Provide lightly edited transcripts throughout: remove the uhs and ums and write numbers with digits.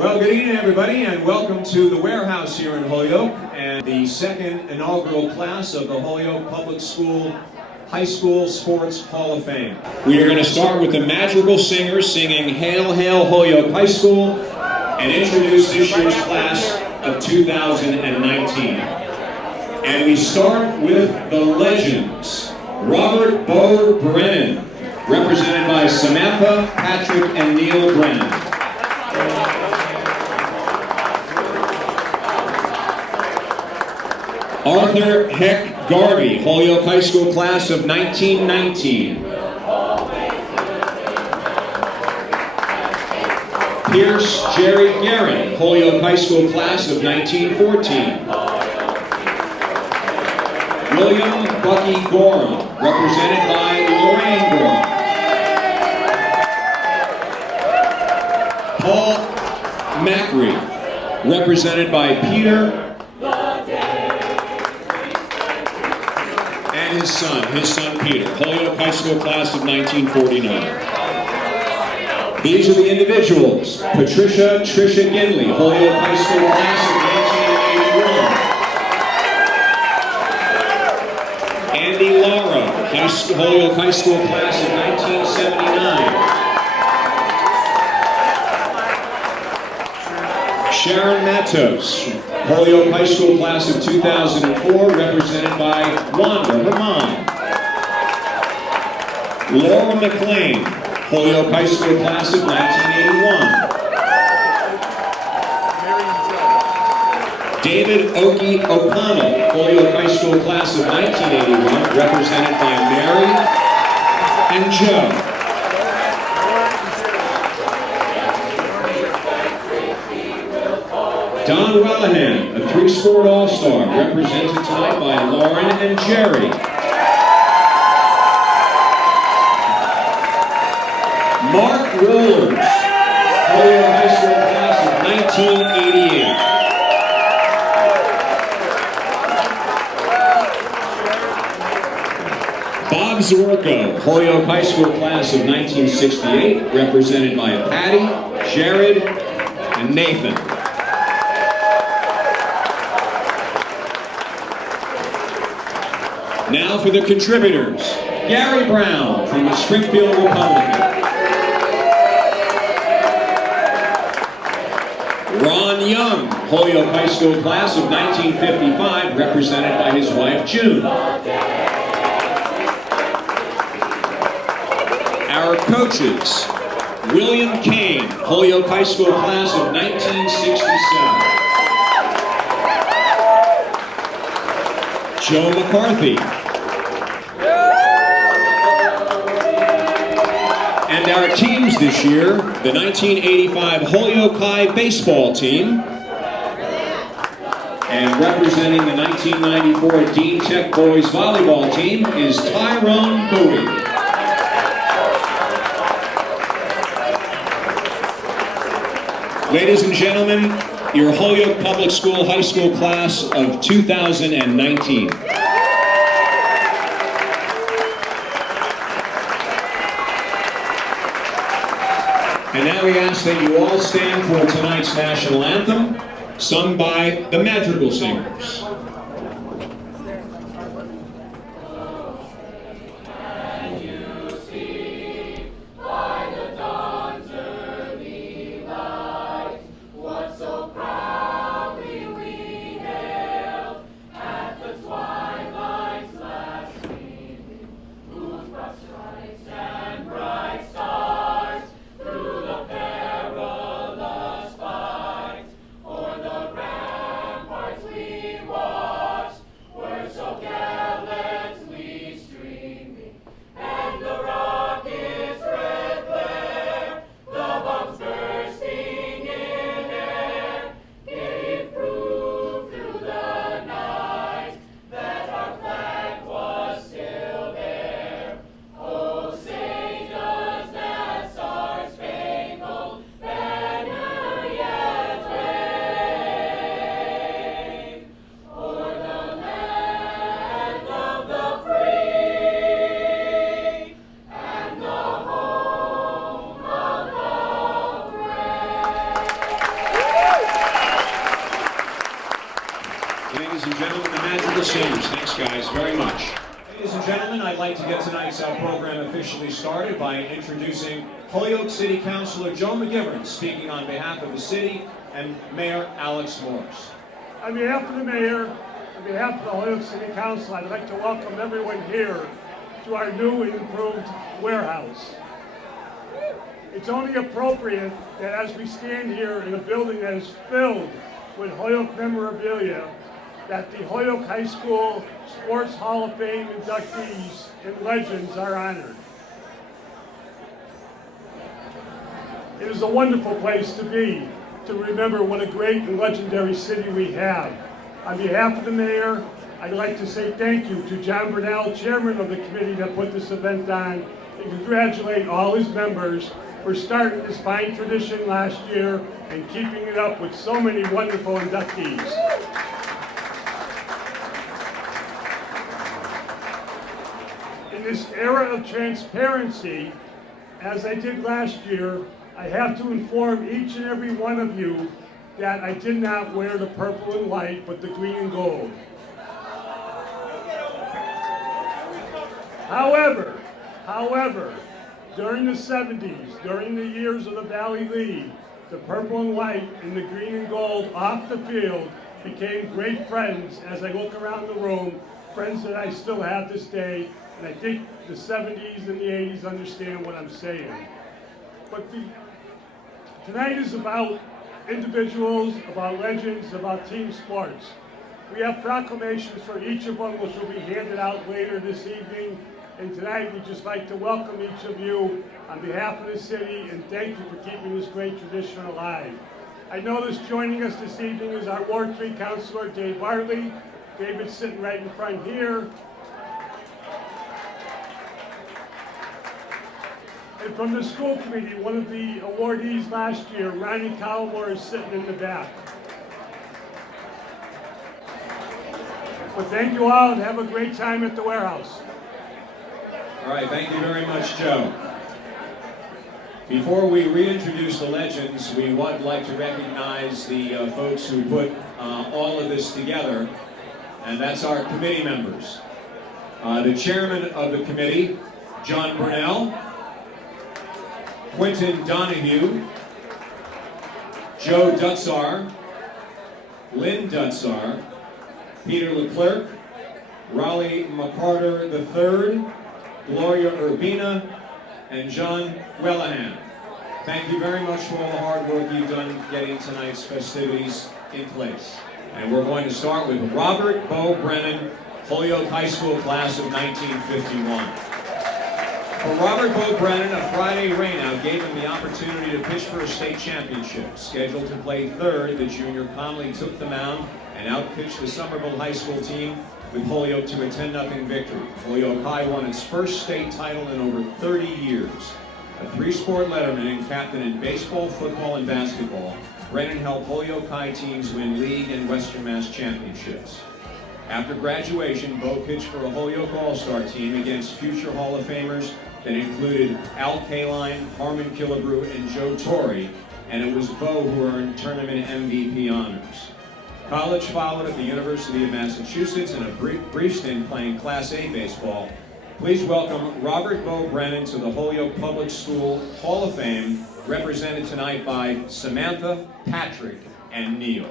Well, good evening, everybody, and welcome to the warehouse here in Holyoke and the second inaugural class of the Holyoke Public School High School Sports Hall of Fame. We are going to start with the Madrigal Singers singing Hail, Hail, Holyoke High School and introduce this year's class of 2019. And we start with the legends, Robert Bo Brennan, represented by Samantha, Patrick, and Neil Brennan. Arthur Heck Garvey, Holyoke High School Class of 1919. Pierce Gerry Geran, Holyoke High School Class of 1914. William Bucky Gorham, represented by Lorraine Gorham. Paul Macri, represented by Peter and his son Peter, Holyoke High School Class of 1949. These are the individuals: Patricia Trisha Ginley, Holyoke High School Class of 1981. Andy Lara, Holyoke High School Class of 1979. Sharon Matos, Holyoke High School Class of 2004, represented by Wanda, her mom. Laura McLean, Holyoke High School Class of 1981. David Okie O'Connell, Holyoke High School Class of 1981, represented by Mary and Joe. Don Wellahan, a three-sport all-star, represented tonight by Lauren and Gerry. Mark Rollers, Holyoke High School Class of 1988. Bob Zorko, Holyoke High School Class of 1968, represented by Patty, Jared, and Nathan. Now for the contributors. Gary Brown from the Springfield Republican. Ron Young, Holyoke High School Class of 1955, represented by his wife June. Our coaches: William Kane, Holyoke High School Class of 1967. Joe McCarthy. And our teams this year: the 1985 Holyoke High baseball team, and representing the 1994 Dean Tech boys volleyball team is Tyrone Bowie. Ladies and gentlemen, your Holyoke Public School High School Class of 2019. And now we ask that you all stand for tonight's national anthem, sung by the Madrigal Singers. We wonderful seniors. Thanks, guys, very much. Ladies and gentlemen, I'd like to get tonight's program officially started by introducing Holyoke City Councilor Joe McGivern, speaking on behalf of the city, and Mayor Alex Morris. On behalf of the Mayor, on behalf of the Holyoke City Council, I'd like to welcome everyone here to our new and improved warehouse. It's only appropriate that as we stand here in a building that is filled with Holyoke memorabilia, that the Holyoke High School Sports Hall of Fame inductees and legends are honored. It is a wonderful place to be, to remember what a great and legendary city we have. On behalf of the Mayor, I'd like to say thank you to John Brennan, Chairman of the committee that put this event on, and congratulate all his members for starting this fine tradition last year and keeping it up with so many wonderful inductees. In this era of transparency, as I did last year, I have to inform each and every one of you that I did not wear the purple and white, but the green and gold. However, during the 70s, during the years of the Valley League, the purple and white and the green and gold off the field became great friends. As I look around the room, friends that I still have this day, and I think the 70s and the 80s understand what I'm saying. But tonight is about individuals, about legends, about team sports. We have proclamations for each of them, which will be handed out later this evening. And tonight we'd just like to welcome each of you on behalf of the city and thank you for keeping this great tradition alive. I know this joining us this evening is our Ward 3 Councilor, Dave Bartley. David's sitting right in front here. And from the school committee, one of the awardees last year, Ronnie Calmore, is sitting in the back. But thank you all and have a great time at the warehouse. All right, thank you very much, Joe. Before we reintroduce the legends, we would like to recognize the folks who put all of this together, and that's our committee members. The chairman of the committee, John Burnell, Quentin Donahue, Joe Dutzar, Lynn Dutzar, Peter Leclerc, Raleigh McCarter III, Gloria Urbina, and John Wellahan. Thank you very much for all the hard work you've done getting tonight's festivities in place. And we're going to start with Robert Bo Brennan, Holyoke High School Class of 1951. For Robert Bo Brennan, a Friday rainout gave him the opportunity to pitch for a state championship. Scheduled to play third, the junior calmly took the mound and outpitched the Somerville High School team with Holyoke to a 10-0 victory. Holyoke High won its first state title in over 30 years. A three-sport letterman and captain in baseball, football, and basketball, Brennan helped Holyoke High teams win league and Western Mass championships. After graduation, Bo pitched for a Holyoke All-Star team against future Hall of Famers that included Al Kaline, Harmon Killebrew, and Joe Torre, and it was Bo who earned tournament MVP honors. College followed at the University of Massachusetts and a brief stint playing Class A baseball. Please welcome Robert Bo Brennan to the Holyoke Public School Hall of Fame, represented tonight by Samantha, Patrick, and Neil.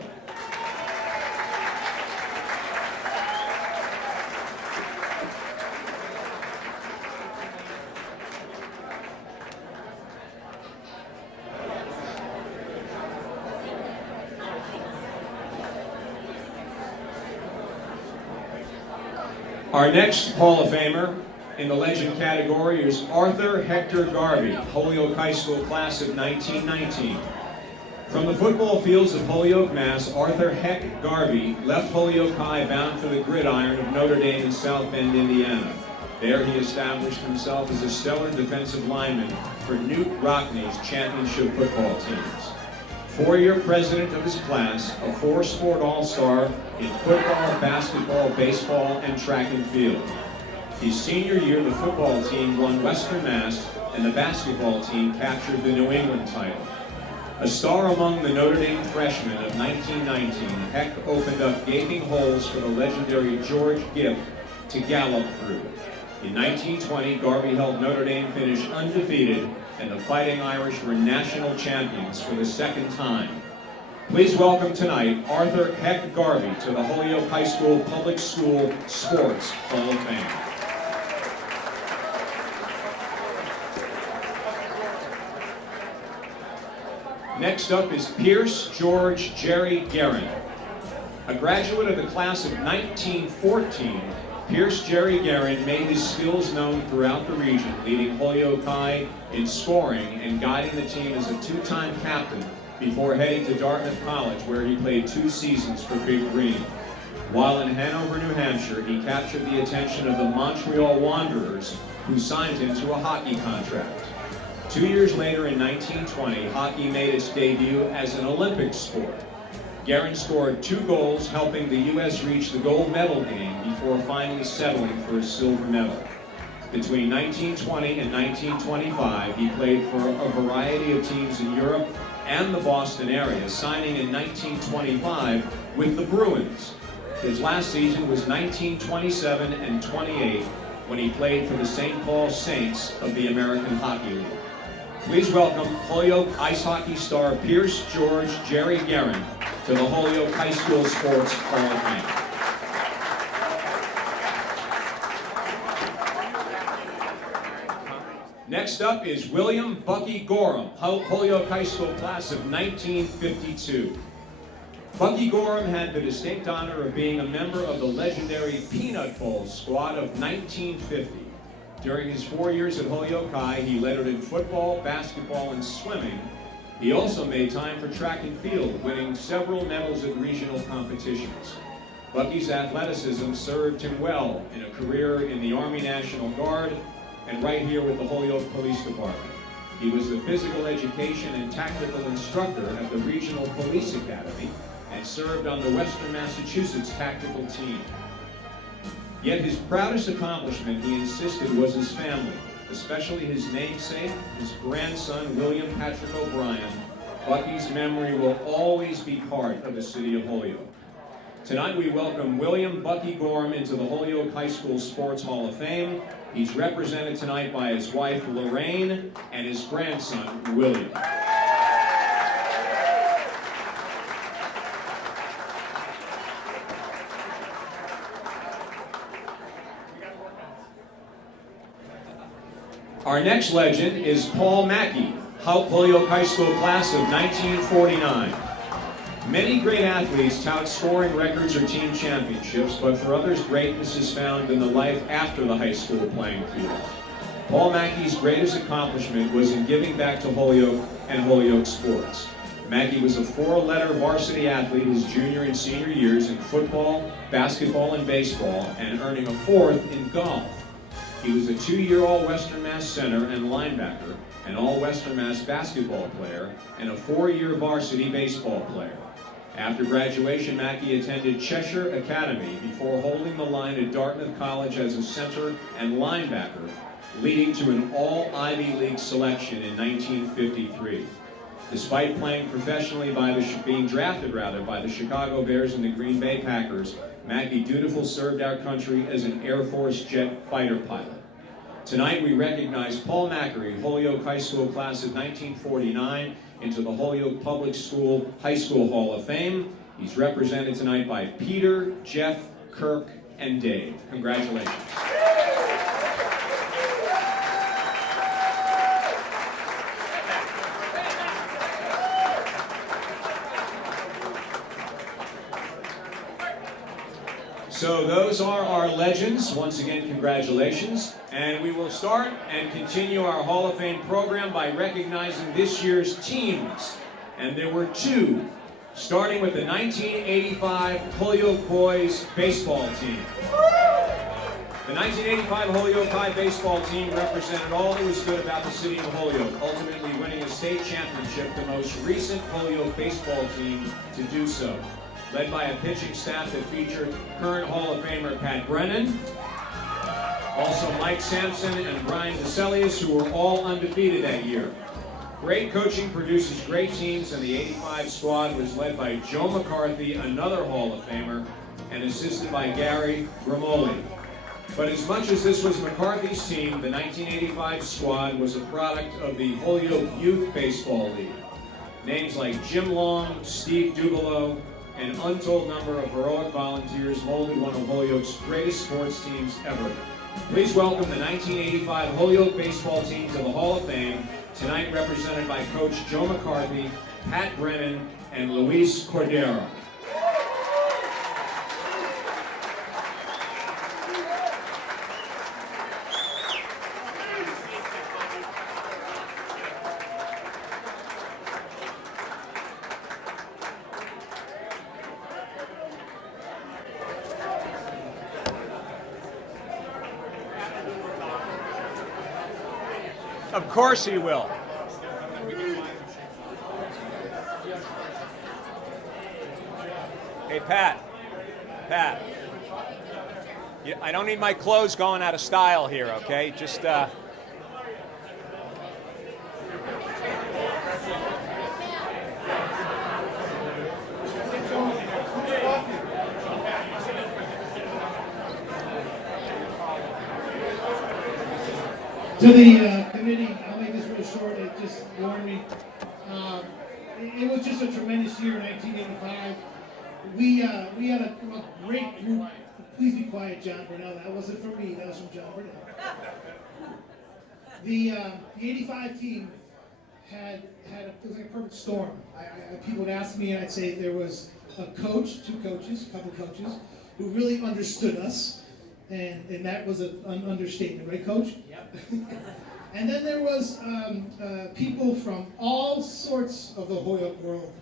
Our next Hall of Famer in the legend category is Arthur Hector Garvey, Holyoke High School Class of 1919. From the football fields of Holyoke, Mass., Arthur Heck Garvey left Holyoke High bound for the gridiron of Notre Dame in South Bend, Indiana. There he established himself as a stellar defensive lineman for Knute Rockne's championship football teams. Four-year president of his class, a four-sport all-star in football, basketball, baseball, and track and field. His senior year, the football team won Western Mass, and the basketball team captured the New England title. A star among the Notre Dame freshmen of 1919, Heck opened up gaping holes for the legendary George Gipp to gallop through. In 1920, Garvey helped Notre Dame finish undefeated, and the Fighting Irish were national champions for the second time. Please welcome tonight Arthur Heck Garvey to the Holyoke High School Public School Sports Hall of Fame. Next up is Pierce George Gerry Geran. A graduate of the class of 1914, Pierce Gerry Geran made his skills known throughout the region, leading Holyoke High in scoring and guiding the team as a two-time captain before heading to Dartmouth College, where he played 2 seasons for Big Green. While in Hanover, New Hampshire, he captured the attention of the Montreal Wanderers, who signed him to a hockey contract. 2 years later, in 1920, hockey made its debut as an Olympic sport. Geran scored 2 goals, helping the U.S. reach the gold medal game before finally settling for a silver medal. Between 1920 and 1925, he played for a variety of teams in Europe and the Boston area, signing in 1925 with the Bruins. His last season was 1927 and 28, when he played for the St. Paul Saints of the American Hockey League. Please welcome Holyoke ice hockey star Pierce George Gerry Geran to the Holyoke High School Sports Hall of Fame. Next up is William Bucky Gorham, Holyoke High School class of 1952. Bucky Gorham had the distinct honor of being a member of the legendary Peanut Bowl squad of 1950. During his 4 years at Holyoke High, he lettered in football, basketball, and swimming. He also made time for track and field, winning several medals at regional competitions. Bucky's athleticism served him well in a career in the Army National Guard and right here with the Holyoke Police Department. He was the physical education and tactical instructor at the Regional Police Academy and served on the Western Massachusetts tactical team. Yet his proudest accomplishment, he insisted, was his family, especially his namesake, his grandson, William Patrick O'Brien. Bucky's memory will always be part of the city of Holyoke. Tonight we welcome William Bucky Gorham into the Holyoke High School Sports Hall of Fame. He's represented tonight by his wife, Lorraine, and his grandson, William. Our next legend is Paul Mackey, Holyoke High School class of 1949. Many great athletes tout scoring records or team championships, but for others, greatness is found in the life after the high school playing field. Paul Mackey's greatest accomplishment was in giving back to Holyoke and Holyoke sports. Mackey was a 4-letter varsity athlete his junior and senior years in football, basketball, and baseball, and earning a 4th in golf. He was a 2-year All-Western Mass center and linebacker, an All-Western Mass basketball player, and a 4-year varsity baseball player. After graduation, Mackey attended Cheshire Academy before holding the line at Dartmouth College as a center and linebacker, leading to an All-Ivy League selection in 1953. Despite playing professionally being drafted by the Chicago Bears and the Green Bay Packers, Mackey dutifully served our country as an Air Force jet fighter pilot. Tonight we recognize Paul Mackey, Holyoke High School class of 1949, into the Holyoke Public School High School Hall of Fame. He's represented tonight by Peter, Jeff, Kirk, and Dave. Congratulations. So those are our legends. Once again, congratulations. And we will start and continue our Hall of Fame program by recognizing this year's teams. And there were 2, starting with the 1985 Holyoke Boys baseball team. The 1985 Holyoke High baseball team represented all that was good about the city of Holyoke, ultimately winning a state championship, the most recent Holyoke baseball team to do so. Led by a pitching staff that featured current Hall of Famer Pat Brennan, also Mike Sampson and Brian DeCelius, who were all undefeated that year. Great coaching produces great teams, and the '85 squad was led by Joe McCarthy, another Hall of Famer, and assisted by Garry Grimoli. But as much as this was McCarthy's team, the 1985 squad was a product of the Holyoke Youth Baseball League. Names like Jim Long, Steve Dubelow, and an untold number of heroic volunteers molded one of Holyoke's greatest sports teams ever. Please welcome the 1985 Holyoke baseball team to the Hall of Fame, tonight represented by Coach Joe McCarthy, Pat Brennan, and Luis Cordero. Of course he will. Hey, Pat. I don't need my clothes going out of style here, okay? Just, To the committee, I'll make this real short. It just warned me. It was just a tremendous year in 1985. We had a great group. Please be quiet, John Burnell. That wasn't from me. That was from John Burnell. The 85 team it was like a perfect storm. People would ask me, and I'd say there was a coach, a couple coaches, who really understood us. And that was an understatement, right, Coach? Yep. And then there was people from all sorts of the Holyoke world.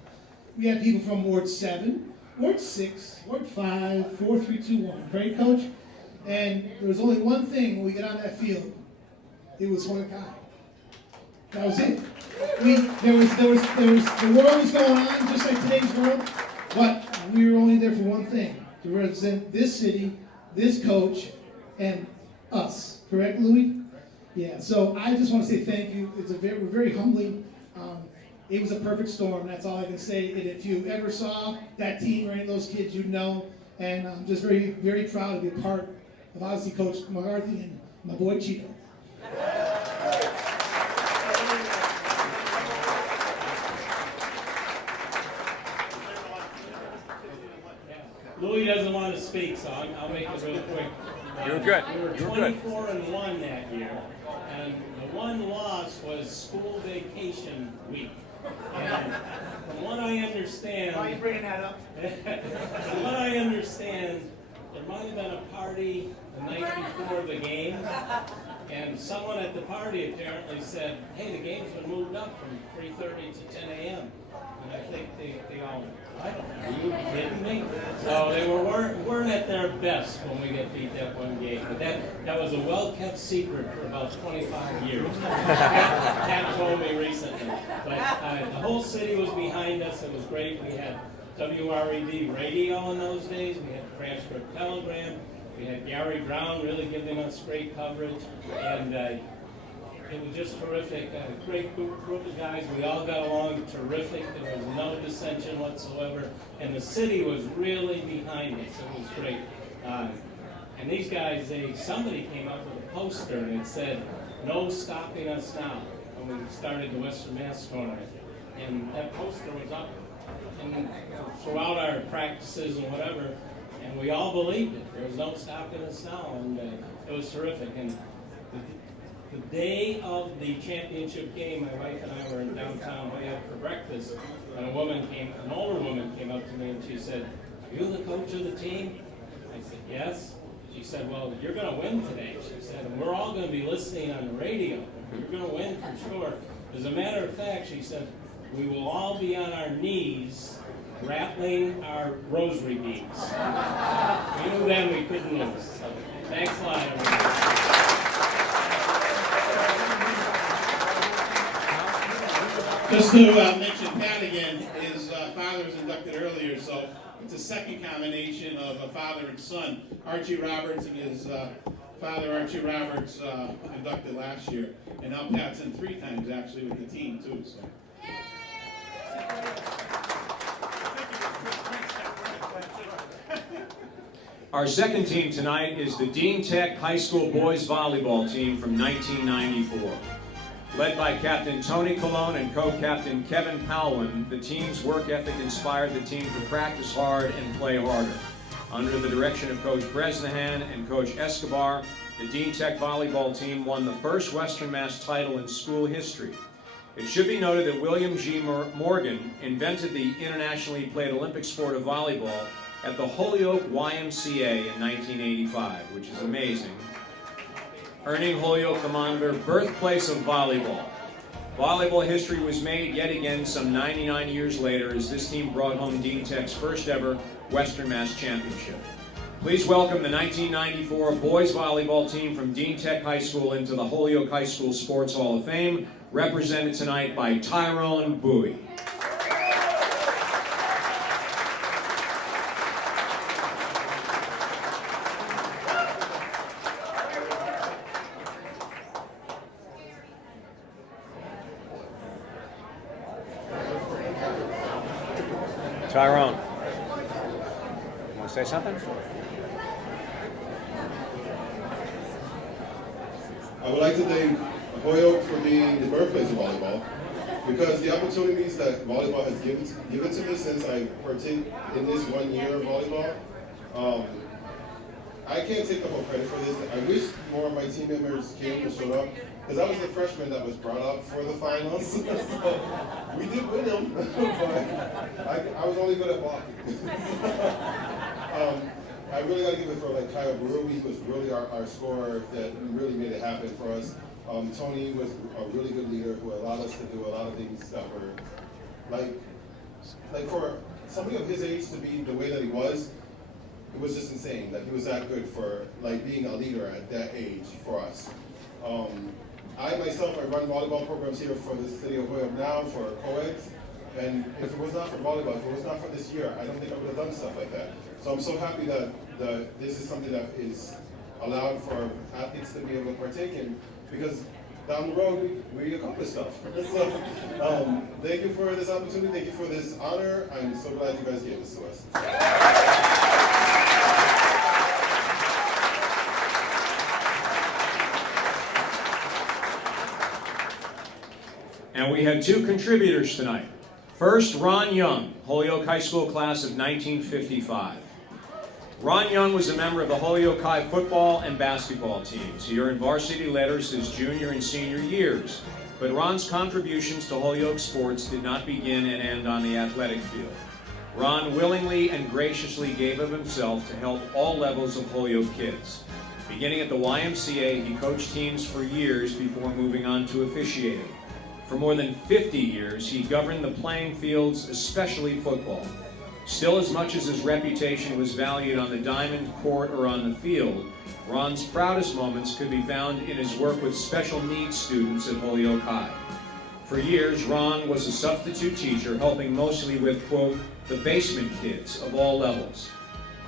We had people from Ward 7, Ward 6, Ward 5, 4, 3, 2, 1, right, Coach? And there was only one thing when we got on that field. It was Holyoke High. That was it. The world was going on just like today's world, but we were only there for one thing: to represent this city, this coach, and us. Correct, Louis? Yeah, so I just want to say thank you. We're very humbling. It was a perfect storm. That's all I can say. And if you ever saw that team or any of those kids, you'd know. And I'm just very, very proud to be a part of, obviously, Coach McCarthy and my boy Chico. Louis doesn't want to speak, so I'll make it real quick. You're good. We were 24-1 that year, and the one loss was school vacation week. And from what I understand, Why are you bringing that up? from what I understand, there might have been a party the night before the game, and someone at the party apparently said, "Hey, the game's been moved up from 3:30 to 10 a.m." And I think they all went, "What? Are you kidding me?" So they weren't at their best when we got beat that one game. But that was a well-kept secret for about 25 years. Pat told me recently. But the whole city was behind us. It was great. We had WRED radio in those days. We had the transcript telegram. We had Gary Brown really giving us great coverage. And it was just terrific. A great group of guys. We all got along terrific. There was no dissension whatsoever. And the city was really behind us. It was great. And these guys, somebody came up with a poster and it said, "No stopping us now," when we started the Western Mass tournament. And that poster was up throughout our practices and whatever. And we all believed it. There was no stopping us now. And it was terrific. And the day of the championship game, my wife and I were in downtown Holyoke for breakfast, and an older woman came up to me and she said, "Are you the coach of the team?" I said, "Yes." She said, "Well, you're going to win today." She said, "And we're all going to be listening on the radio. You're going to win for sure." As a matter of fact, she said, "We will all be on our knees rattling our rosary beads." We knew then we couldn't lose. So, thanks a lot, everybody. Just to mention Pat again, his father was inducted earlier, so it's a second combination of a father and son. Archie Roberts and his Father Archie Roberts inducted last year, and now Pat's in 3 times actually with the team too. So. Our second team tonight is the Dean Tech High School boys volleyball team from 1994. Led by Captain Tony Colon and co-captain Kevin Powlin, the team's work ethic inspired the team to practice hard and play harder. Under the direction of Coach Bresnahan and Coach Escobar, the Dean Tech volleyball team won the first Western Mass title in school history. It should be noted that William G. Morgan invented the internationally played Olympic sport of volleyball at the Holyoke YMCA in 1985, which is amazing, earning Holyoke the moniker birthplace of volleyball. Volleyball history was made yet again some 99 years later as this team brought home Dean Tech's first ever Western Mass Championship. Please welcome the 1994 boys volleyball team from Dean Tech High School into the Holyoke High School Sports Hall of Fame, represented tonight by Tyrone Bowie. Tyrone, you want to say something? I would like to thank Holyoke for being the birthplace of volleyball, because the opportunities that volleyball has given to me since I partake in this 1 year of volleyball, I can't take the whole credit for this. I wish more of my team members came and showed up, because I was the freshman that was brought up for the finals. So we did win them, but I was only good at blocking. I really got to give it for like Kyle Brewer. He was really our scorer that really made it happen for us. Tony was a really good leader who allowed us to do a lot of things that were like for somebody of his age to be the way that he was, it was just insane that he was that good for like being a leader at that age for us. I myself, I run volleyball programs here for the city of Holyoke now for co-eds, and if it was not for volleyball, if it was not for this year, I don't think I would have done stuff like that. So I'm so happy that this is something that is allowed for athletes to be able to partake in, because down the road we accomplish stuff. So thank you for this opportunity, thank you for this honor. I'm so glad you guys gave this to us. And we have 2 contributors tonight. First, Ron Young, Holyoke High School class of 1955. Ron Young was a member of the Holyoke High football and basketball teams. He earned varsity letters his junior and senior years, but Ron's contributions to Holyoke sports did not begin and end on the athletic field. Ron willingly and graciously gave of himself to help all levels of Holyoke kids. Beginning at the YMCA, he coached teams for years before moving on to officiating. For more than 50 years, he governed the playing fields, especially football. Still, as much as his reputation was valued on the diamond, court, or on the field, Ron's proudest moments could be found in his work with special needs students at Holyoke High. For years, Ron was a substitute teacher, helping mostly with, quote, the basement kids of all levels.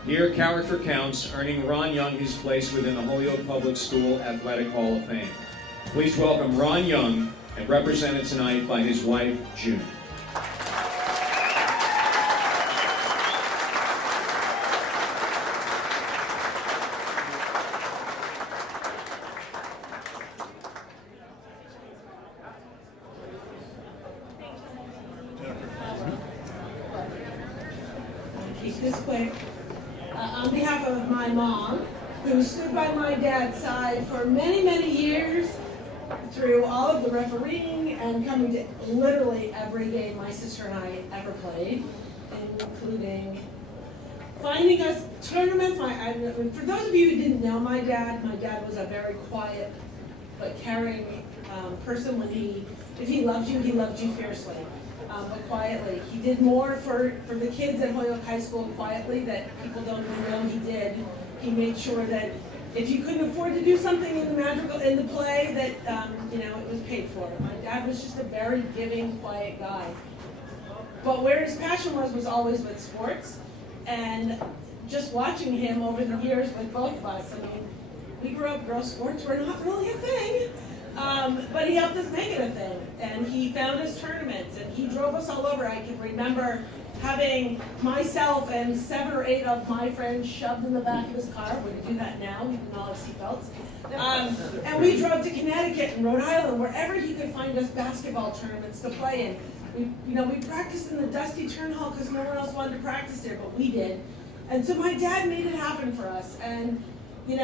Here, character counts, earning Ron Young his place within the Holyoke Public School Athletic Hall of Fame. Please welcome Ron Young, and represented tonight by his wife, June. Keep this quick. On behalf of my mom, who stood by my dad's side for many, many years, through all of the refereeing and coming to literally every game my sister and I ever played, including finding us tournaments. For those of you who didn't know my dad was a very quiet but caring person. If he loved you fiercely, but quietly. He did more for the kids at Holyoke High School quietly that people don't even know he did. He made sure that if you couldn't afford to do something in the play, that it was paid for. My dad was just a very giving, quiet guy. But where his passion was always with sports, and just watching him over the years with both of us. I mean, we grew up, girls' sports were not really a thing. But he helped us make it a thing, and he found us tournaments, and he drove us all over. I can remember having myself and 7 or 8 of my friends shoved in the back of his car. We do that now, we can all have seatbelts. And we drove to Connecticut and Rhode Island, wherever he could find us basketball tournaments to play in. We practiced in the dusty turn hall because no one else wanted to practice there, but we did. And so my dad made it happen for us, and being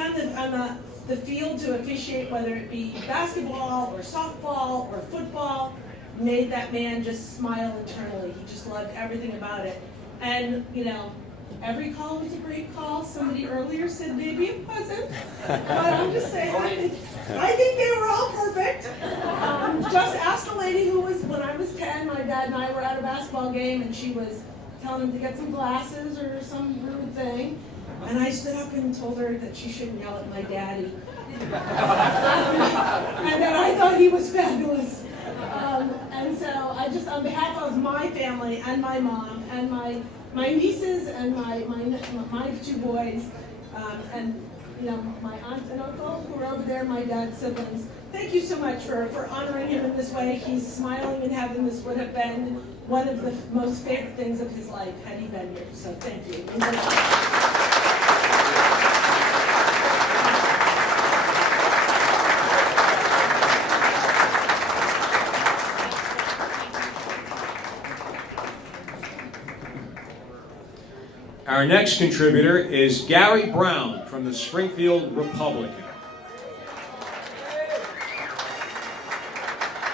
on the field to officiate, whether it be basketball or softball or football, made that man just smile internally. He just loved everything about it. And, every call was a great call. Somebody earlier said maybe it wasn't. But I'm just saying, I think they were all perfect. Just ask a lady who was, when I was 10, my dad and I were at a basketball game, and she was telling him to get some glasses or some rude thing. And I stood up and told her that she shouldn't yell at my daddy. And that I thought he was fabulous. And so I just, on behalf of my family and my mom and my nieces and my 2 boys, and my aunt and uncle who are over there, my dad's siblings, thank you so much for honoring him in this way. He's smiling in heaven. This would have been one of the most favorite things of his life had he been here. So thank you. Our next contributor is Garry Brown from the Springfield Republican.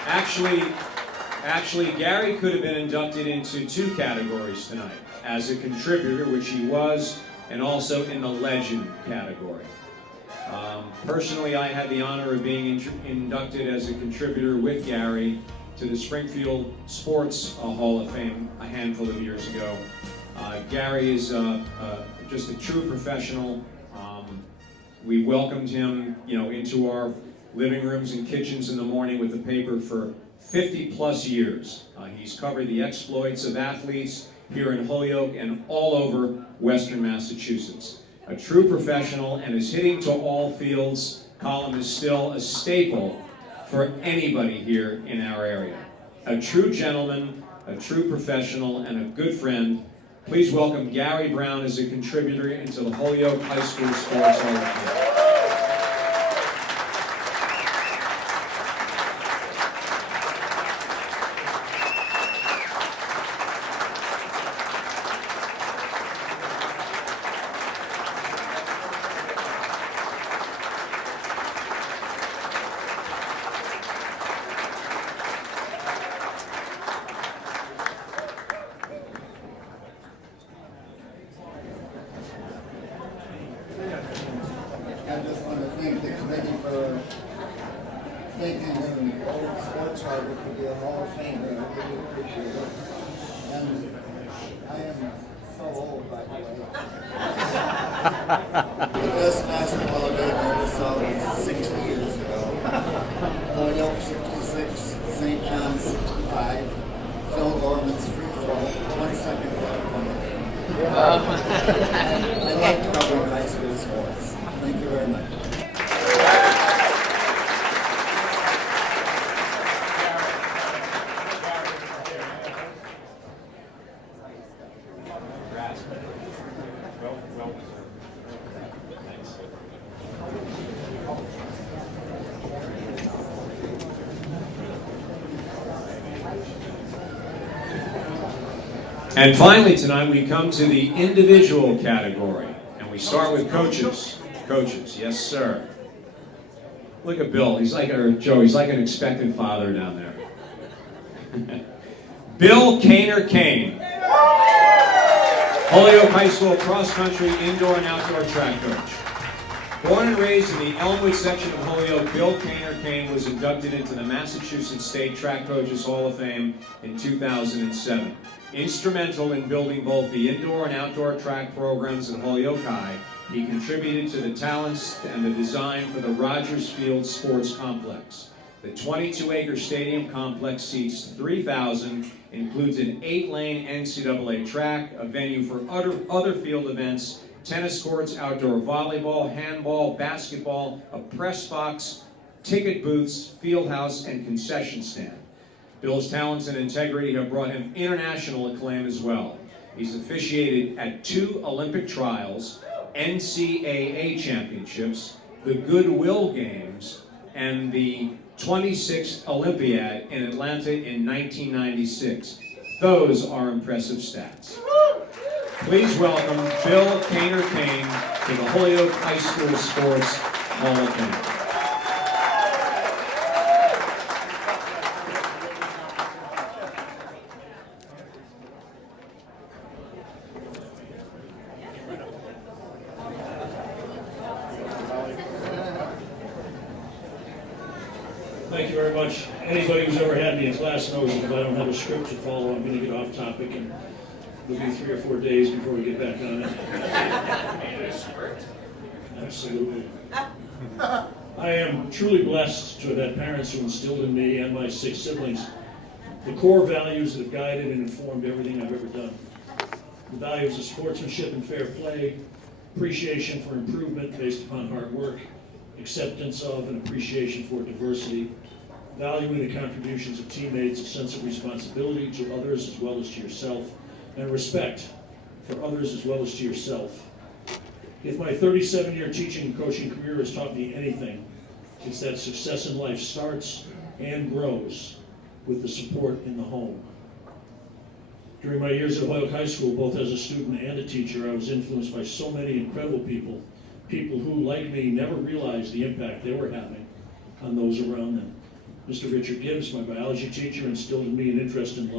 Actually, Garry could have been inducted into 2 categories tonight, as a contributor, which he was, and also in the legend category. Personally, I had the honor of being inducted as a contributor with Garry to the Springfield Sports Hall of Fame a handful of years ago. Garry is just a true professional. We welcomed him, into our living rooms and kitchens in the morning with the paper for 50+ years. He's covered the exploits of athletes here in Holyoke and all over Western Massachusetts. A true professional, and his hitting to all fields column is still a staple for anybody here in our area. A true gentleman, a true professional, and a good friend. Please welcome Garry Brown as a contributor into the Holyoke High School Sports Hall of Fame. I just want to thank the committee for thanking him sports harbor for the Hall of Fame. I really appreciate it. And I am so old, by the way. The best basketball game I ever saw was 60 years ago. Holyoke 66, St. John's 65, Phil Gorman's free throw, 1 second left. I like covering high school sports. Thank you very much. And finally tonight we come to the individual category, and we start with coaches. Coaches, yes sir. Look at Bill, he's like an expectant father down there. Bill Kaner Kane, Holyoke High School cross-country indoor and outdoor track coach. Born and raised in the Elmwood section of Holyoke, Bill Kaner Kane was inducted into the Massachusetts State Track Coaches Hall of Fame in 2007. Instrumental in building both the indoor and outdoor track programs at Holyoke High, he contributed to the talents and the design for the Rogers Field Sports Complex. The 22-acre stadium complex seats 3,000, includes an 8-lane NCAA track, a venue for other field events, tennis courts, outdoor volleyball, handball, basketball, a press box, ticket booths, field house, and concession stand. Bill's talents and integrity have brought him international acclaim as well. He's officiated at 2 Olympic trials, NCAA championships, the Goodwill Games, and the 26th Olympiad in Atlanta in 1996. Those are impressive stats. Please welcome Bill Kaner Kane to the Holyoke High School Sports Hall of Fame. Thank you very much. Anybody who's ever had me in class knows that if I don't have a script to follow, I'm going to get off topic, and it'll be 3 or 4 days before we get back on it. Absolutely. I am truly blessed to have had parents who instilled in me and my 6 siblings the core values that have guided and informed everything I've ever done. The values of sportsmanship and fair play, appreciation for improvement based upon hard work, acceptance of and appreciation for diversity, valuing the contributions of teammates, a sense of responsibility to others as well as to yourself, and respect for others as well as to yourself. If my 37-year teaching and coaching career has taught me anything, it's that success in life starts and grows with the support in the home. During my years at Holyoke High School, both as a student and a teacher, I was influenced by so many incredible people who, like me, never realized the impact they were having on those around them. Mr. Richard Gibbs, my biology teacher, instilled in me an interest in and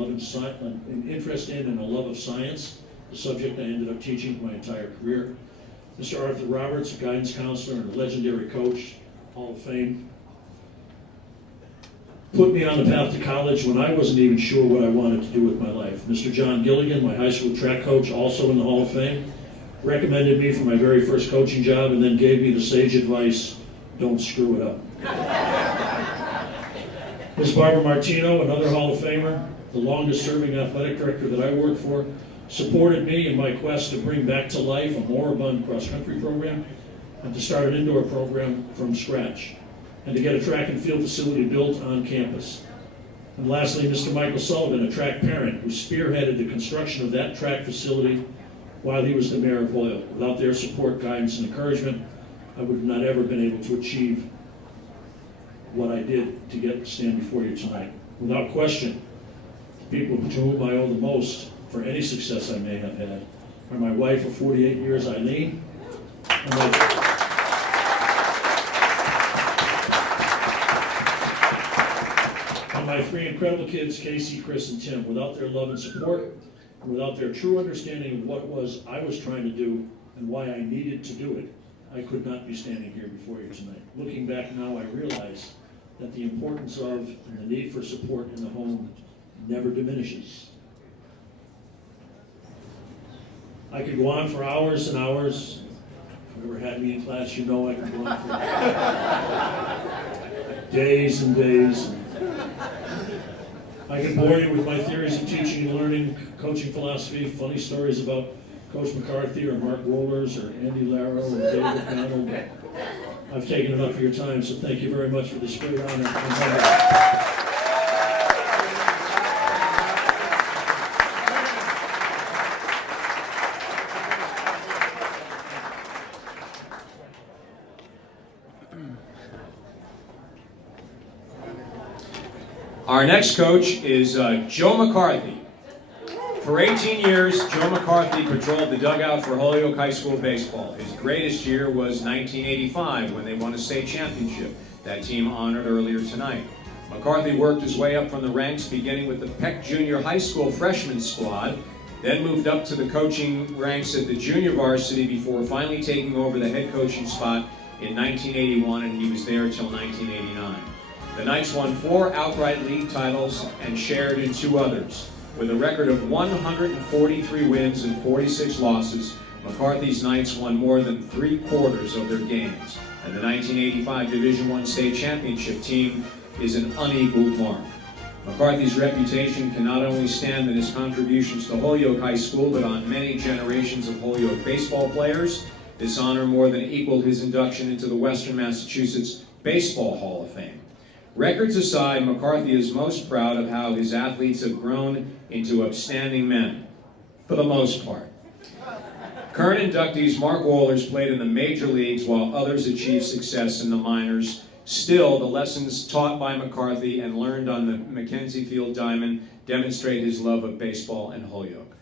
a love of science, the subject I ended up teaching my entire career. Mr. Arthur Roberts, a guidance counselor and a legendary coach, Hall of Fame, put me on the path to college when I wasn't even sure what I wanted to do with my life. Mr. John Gilligan, my high school track coach, also in the Hall of Fame, recommended me for my very first coaching job and then gave me the sage advice, don't screw it up. Ms. Barbara Martino, another Hall of Famer, the longest serving athletic director that I worked for, supported me in my quest to bring back to life a moribund cross-country program and to start an indoor program from scratch and to get a track and field facility built on campus. And lastly, Mr. Michael Sullivan, a track parent who spearheaded the construction of that track facility while he was the mayor of Holyoke. Without their support, guidance, and encouragement, I would have not ever been able to achieve what I did to get to stand before you tonight. Without question, the people to whom I owe the most for any success I may have had are my wife of 48 years, Eileen, and my 3 incredible kids, Casey, Chris, and Tim. Without their love and support, and without their true understanding of what it was I was trying to do and why I needed to do it, I could not be standing here before you tonight. Looking back now, I realize that the importance of and the need for support in the home never diminishes. I could go on for hours and hours. If you ever had me in class, you know I could go on for days and days. I can bore you with my theories of teaching and learning, coaching philosophy, funny stories about Coach McCarthy or Mark Wohlers or Andy Larrow or David McDonald. But I've taken enough of your time, so thank you very much for this great honor. Our next coach is Joe McCarthy. For 18 years, Joe McCarthy patrolled the dugout for Holyoke High School baseball. His greatest year was 1985 when they won a state championship. That team honored earlier tonight. McCarthy worked his way up from the ranks, beginning with the Peck Junior High School freshman squad, then moved up to the coaching ranks at the junior varsity before finally taking over the head coaching spot in 1981, and he was there until 1989. The Knights won 4 outright league titles and shared in 2 others. With a record of 143 wins and 46 losses, McCarthy's Knights won more than 3/4 of their games, and the 1985 Division I state championship team is an unequaled mark. McCarthy's reputation can not only stand on his contributions to Holyoke High School, but on many generations of Holyoke baseball players. This honor more than equaled his induction into the Western Massachusetts Baseball Hall of Fame. Records aside, McCarthy is most proud of how his athletes have grown into upstanding men, for the most part. Current inductees Mark Wohlers played in the major leagues while others achieved success in the minors. Still, the lessons taught by McCarthy and learned on the Mackenzie Field Diamond demonstrate his love of baseball and Holyoke.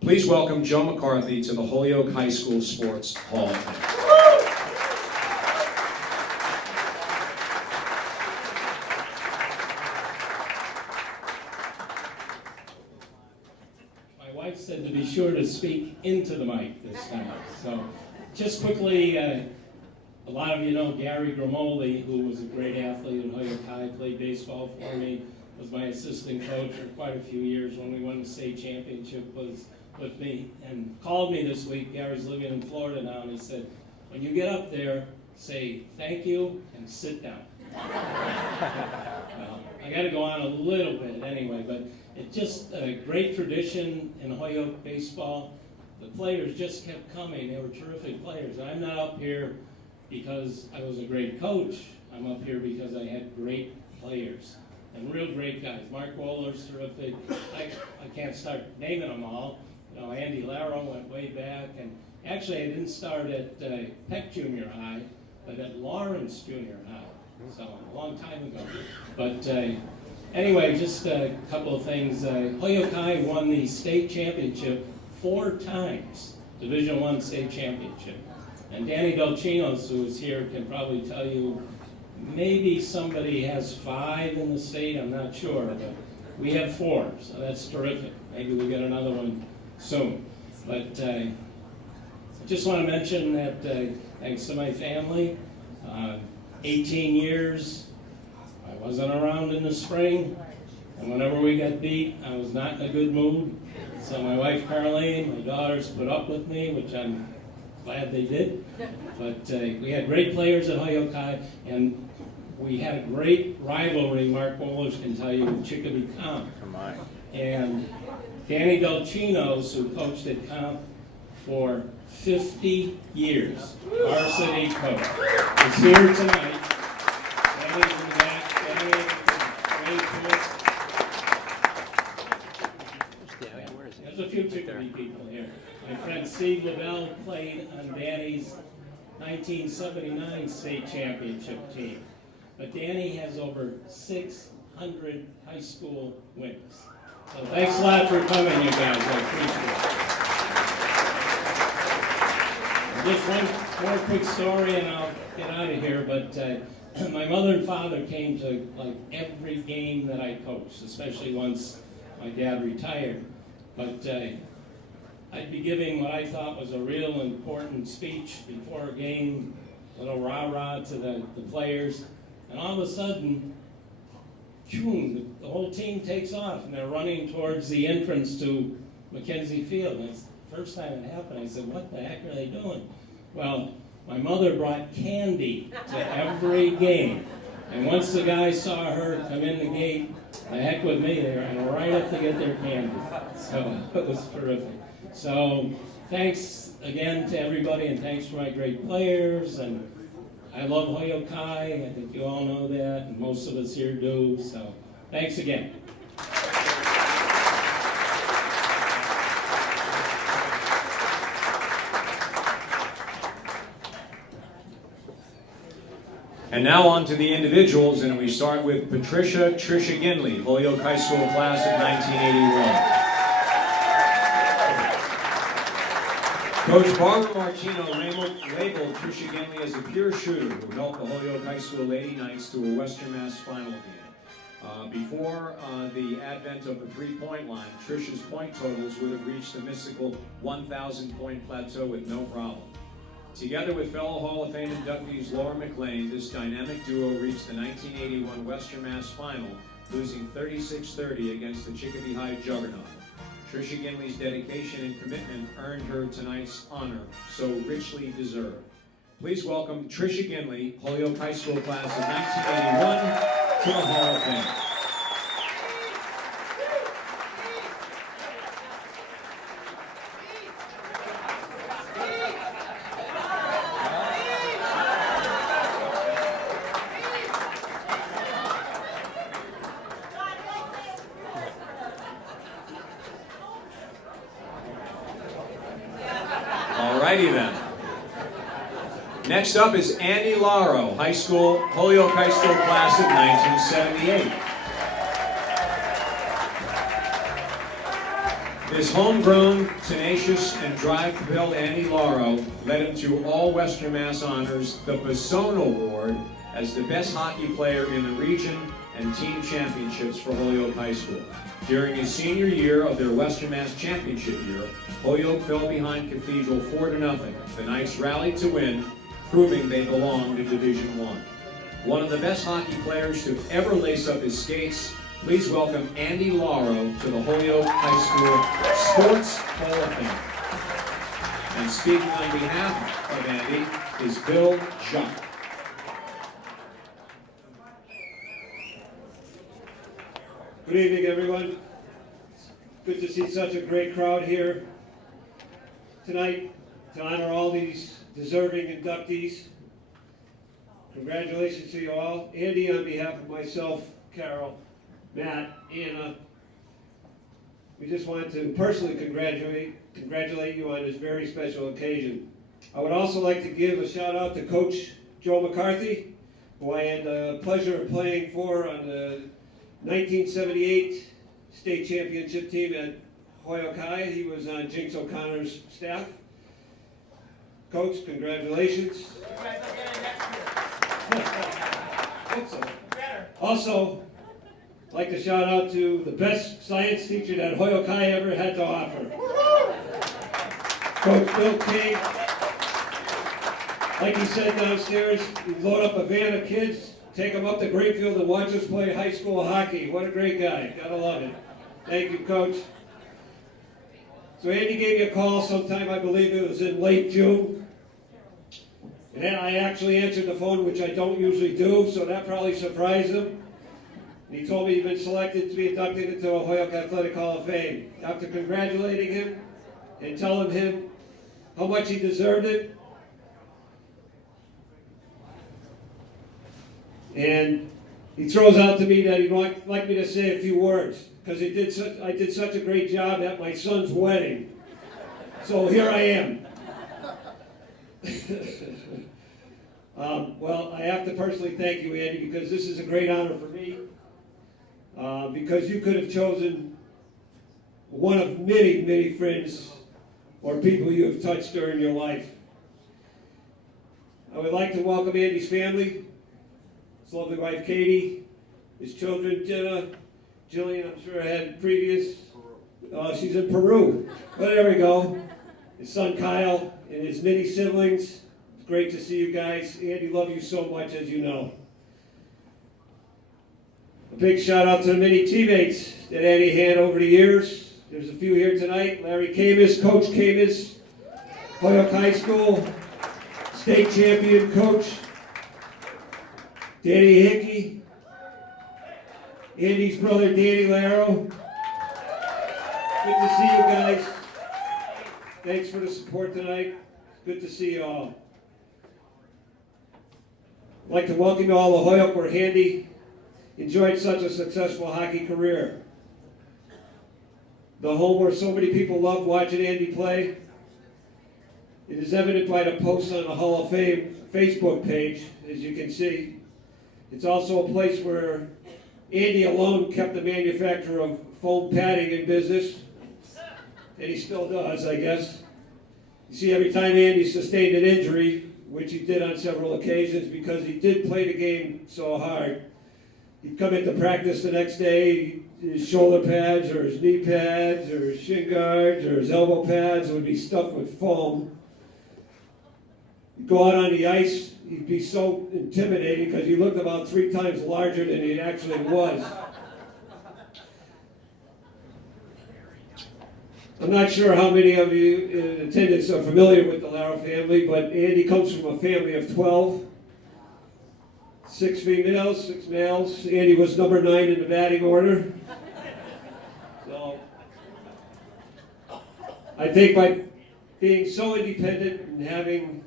Please welcome Joe McCarthy to the Holyoke High School Sports Hall of Fame. Said to be sure to speak into the mic this time. So just quickly, a lot of you know Gerry, who was a great athlete at Holyoke High, played baseball for me, was my assistant coach for quite a few years when we won the state championship, was with me, and called me this week. Gary's living in Florida now, and he said, when you get up there, say thank you and sit down. Well, I got to go on a little bit anyway, but it's just a great tradition in Holyoke baseball. The players just kept coming. They were terrific players. And I'm not up here because I was a great coach. I'm up here because I had great players and real great guys. Mark Wohlers, terrific. I can't start naming them all. You know, Andy Laro went way back. And actually, I didn't start at Peck Junior High, but at Lawrence Junior High. So a long time ago. But anyway, just a couple of things. Holyoke High won the state championship 4 times, Division I state championship. And Danny Delchinos, who is here, can probably tell you maybe somebody has 5 in the state, I'm not sure, but we have 4, so that's terrific. Maybe we'll get another one soon. But I just want to mention that thanks to my family, 18 years, I wasn't around in the spring, and whenever we got beat, I was not in a good mood. So my wife Carlene, my daughters put up with me, which I'm glad they did. But we had great players at Holyoke High, and we had a great rivalry, Mark Wohlers can tell you, with Chicopee Comp. And Danny Delchinos, who coached at Comp for 50 years, varsity coach, is here tonight. Danny's in the back. Danny, wave to us. There's a few Chicopee people here. My friend Steve LaBelle played on Danny's 1979 state championship team. But Danny has over 600 high school wins. So thanks a lot for coming, you guys. I appreciate it. Just one more quick story and I'll get out of here, but my mother and father came to like every game that I coached, especially once my dad retired. But I'd be giving what I thought was a real important speech before a game, a little rah-rah to the players, and all of a sudden, the whole team takes off and they're running towards the entrance to Mackenzie Field. And it's the first time it happened. I said, what the heck are they doing? Well, my mother brought candy to every game. And once the guys saw her come in the gate, the heck with me, they ran right up to get their candy. So it was terrific. So thanks again to everybody, and thanks for my great players. And I love Holyoke High. I think you all know that, and most of us here do. So thanks again. And now on to the individuals, and we start with Trisha Ginley, Holyoke High School class of 1981. Coach Barbara Martino labeled Trisha Ginley as a pure shooter who helped the Holyoke High School Lady Knights to a Western Mass final game. Before the advent of the three-point line, Trisha's point totals would have reached the mystical 1,000-point plateau with no problem. Together with fellow Hall of Fame inductees Laura McLean, this dynamic duo reached the 1981 Western Mass Final, losing 36-30 against the Chicopee High juggernaut. Trisha Ginley's dedication and commitment earned her tonight's honor, so richly deserved. Please welcome Trisha Ginley, Holyoke High School class of 1981, to the Hall of Fame. righty then. Next up is Andy Lauro, Holyoke High School Class of 1978. This homegrown, tenacious, and drive-propelled Andy Lauro led him to all Western Mass honors, the Basone Award, as the best hockey player in the region and team championships for Holyoke High School. During his senior year of their Western Mass championship year, Holyoke fell behind Cathedral 4-0. The Knights rallied to win, proving they belonged in Division I. One of the best hockey players to ever lace up his skates, please welcome Andy Lauro to the Holyoke High School Sports Hall of Fame. And speaking on behalf of Andy is Bill Jacques. Good evening, everyone. Good to see such a great crowd here tonight to honor all these deserving inductees. Congratulations to you all. Andy, on behalf of myself, Carol, Matt, Anna, we just wanted to personally congratulate you on this very special occasion. I would also like to give a shout out to Coach Joe McCarthy, who I had the pleasure of playing for on the 1978 state championship team at Holyoke High. He was on Jinx O'Connor's staff. Coach, congratulations. Also, I'd like to shout out to the best science teacher that Holyoke High ever had to offer. Coach Bill King. Like he said downstairs, he'd load up a van of kids, take them up to Greenfield and watch us play high school hockey. What a great guy. Gotta love it. Thank you, Coach. So Andy gave me a call sometime, I believe it was in late June. And I actually answered the phone, which I don't usually do, so that probably surprised him. And he told me he'd been selected to be inducted into a Holyoke Athletic Hall of Fame. After congratulating him and telling him how much he deserved it, and he throws out to me that he'd like me to say a few words, because I did such a great job at my son's wedding. So here I am. Well, I have to personally thank you, Andy, because this is a great honor for me, because you could have chosen one of many, many friends or people you have touched during your life. I would like to welcome Andy's family, his lovely wife, Katie, his children, Jenna, Jillian, I'm sure had previous. She's in Peru. But there we go. His son, Kyle, and his many siblings. It's great to see you guys. Andy, love you so much, as you know. A big shout out to the many teammates that Andy had over the years. There's a few here tonight. Larry Camus, Coach Camus, Holyoke High School, state champion coach. Danny Hickey, Andy's brother Danny Lauro. Good to see you guys. Thanks for the support tonight. Good to see you all. I'd like to welcome you all to Holyoke, where Andy enjoyed such a successful hockey career. The home where so many people loved watching Andy play. It is evident by the posts on the Hall of Fame Facebook page, as you can see. It's also a place where Andy alone kept the manufacturer of foam padding in business, and he still does, I guess. You see, every time Andy sustained an injury, which he did on several occasions because he did play the game so hard, he'd come into practice the next day, his shoulder pads or his knee pads or his shin guards or his elbow pads would be stuffed with foam. He'd go out on the ice, he'd be so intimidating because he looked about 3 times larger than he actually was. I'm not sure how many of you in attendance are familiar with the Lauro family, but Andy comes from a family of 12. 6 females, 6 males. Andy was number 9 in the batting order. So, I think by being so independent and having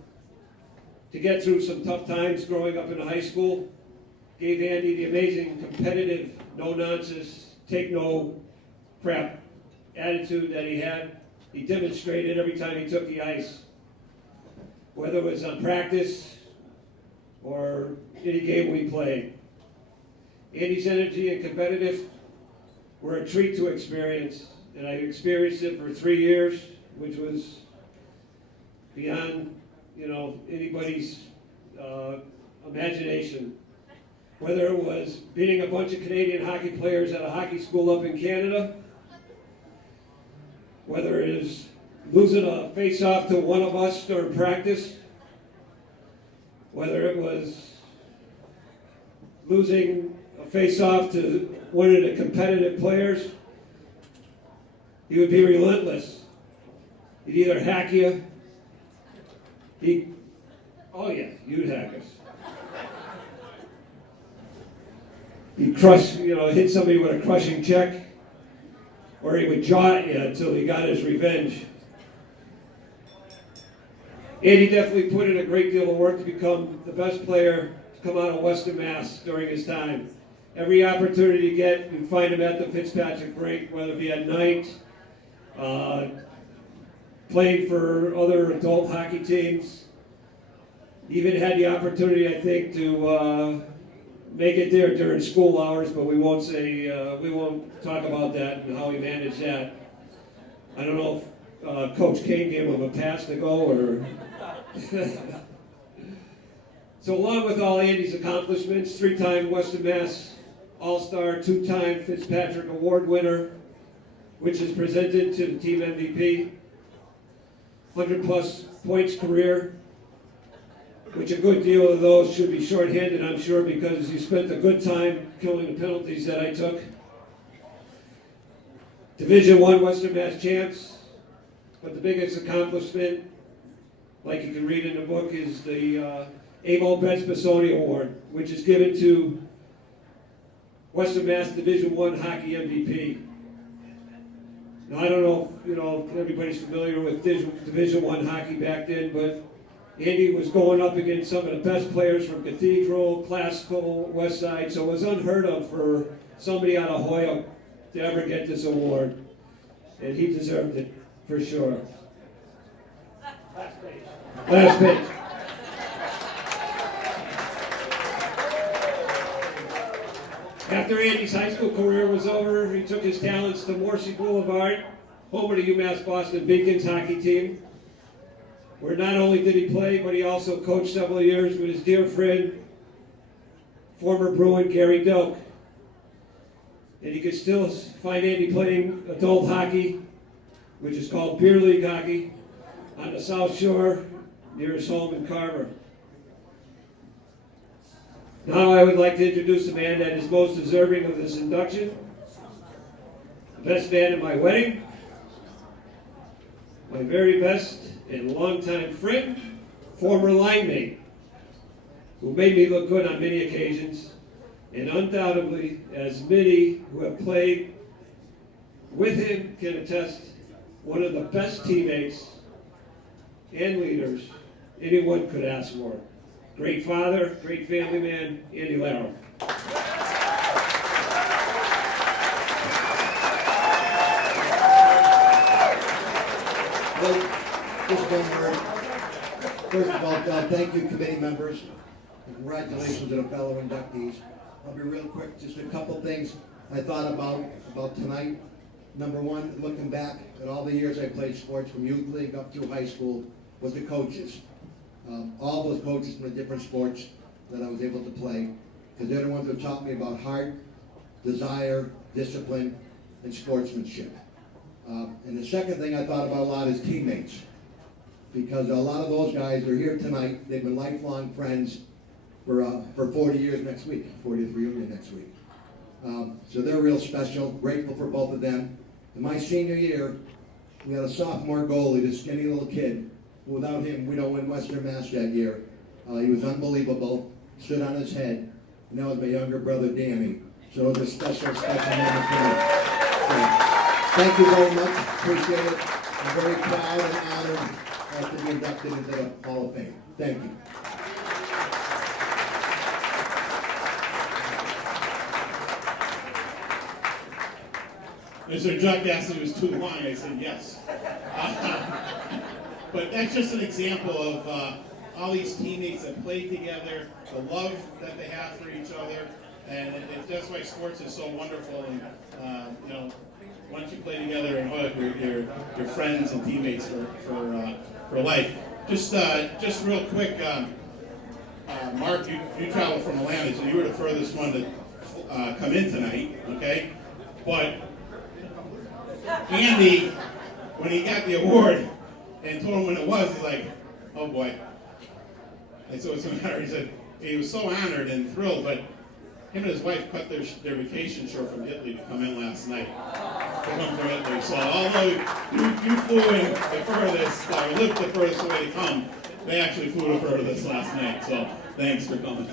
to get through some tough times growing up in high school, gave Andy the amazing competitive, no-nonsense, take-no-crap attitude that he had. He demonstrated every time he took the ice. whether it was on practice or any game we played. Andy's energy and competitive were a treat to experience, and I experienced it for 3 years, which was beyond, anybody's imagination. Whether it was beating a bunch of Canadian hockey players at a hockey school up in Canada, whether it is losing a face-off to one of us during practice, whether it was losing a face-off to one of the competitive players, he would be relentless. He'd either hack you, you'd hack us. He'd crush, hit somebody with a crushing check, or he would jaw at you until he got his revenge. And he definitely put in a great deal of work to become the best player to come out of Western Mass during his time. Every opportunity to get, you'd find him at the Fitzpatrick rink, whether it be at night, playing for other adult hockey teams. Even had the opportunity, I think, to make it there during school hours, but we won't talk about that and how he managed that. I don't know if Coach Kane gave him a pass to go or. So along with all Andy's accomplishments, 3-time Western Mass All-Star, 2-time Fitzpatrick Award winner, which is presented to the team MVP, 100+ points career, which a good deal of those should be shorthanded, I'm sure, because he spent a good time killing the penalties that I took. Division I Western Mass champs, but the biggest accomplishment, like you can read in the book, is the Amo Betts-Bassoni Award, which is given to Western Mass Division I hockey MVP. Now, I don't know if everybody's familiar with Division I hockey back then, but Andy was going up against some of the best players from Cathedral, Classical, West Side, so it was unheard of for somebody out of Holyoke to ever get this award, and he deserved it for sure. Last page. After Andy's high school career was over, he took his talents to Morrissey Boulevard, home of the UMass Boston Beacons hockey team, where not only did he play, but he also coached several years with his dear friend, former Bruin Gerry. And you can still find Andy playing adult hockey, which is called beer league hockey, on the South Shore near his home in Carver. Now I would like to introduce the man that is most deserving of this induction, the best man at my wedding, my very best and longtime friend, former line mate, who made me look good on many occasions, and undoubtedly, as many who have played with him can attest, one of the best teammates and leaders anyone could ask for. Great father, great family man, Andy Laro. Well, just one word. First of all, thank you, committee members, and congratulations to the fellow inductees. I'll be real quick. Just a couple things I thought about tonight. Number one, looking back at all the years I played sports from youth league up through high school, was the coaches. All those coaches from the different sports that I was able to play, because they're the ones that taught me about heart, desire, discipline, and sportsmanship. And the second thing I thought about a lot is teammates, because a lot of those guys are here tonight. They've been lifelong friends for 40 years next week, 40th reunion next week. So they're real special, grateful for both of them. In my senior year, we had a sophomore goalie, this skinny little kid. Without him, we don't win Western Mass that year. He was unbelievable, stood on his head, and that was my younger brother, Danny. So it was a special, special moment for me. So, thank you very much, appreciate it. I'm very proud and honored to be inducted into the Hall of Fame. Thank you. Mr. Juck asked if it was too long. I said yes. But that's just an example of all these teammates that play together, the love that they have for each other, and that's why sports is so wonderful. And you know, once you play together in Holyoke, you're friends and teammates for life. Just real quick, Mark, you traveled from Atlanta, so you were the furthest one to come in tonight, okay? But Andy, when he got the award and told him when it was, he's like, oh boy. And so it's the matter. He said he was so honored and thrilled, but him and his wife cut their vacation short from Italy to come in last night. To come from Italy. So although you flew in the furthest, or lived the furthest way to come, they actually flew the furthest last night. So thanks for coming.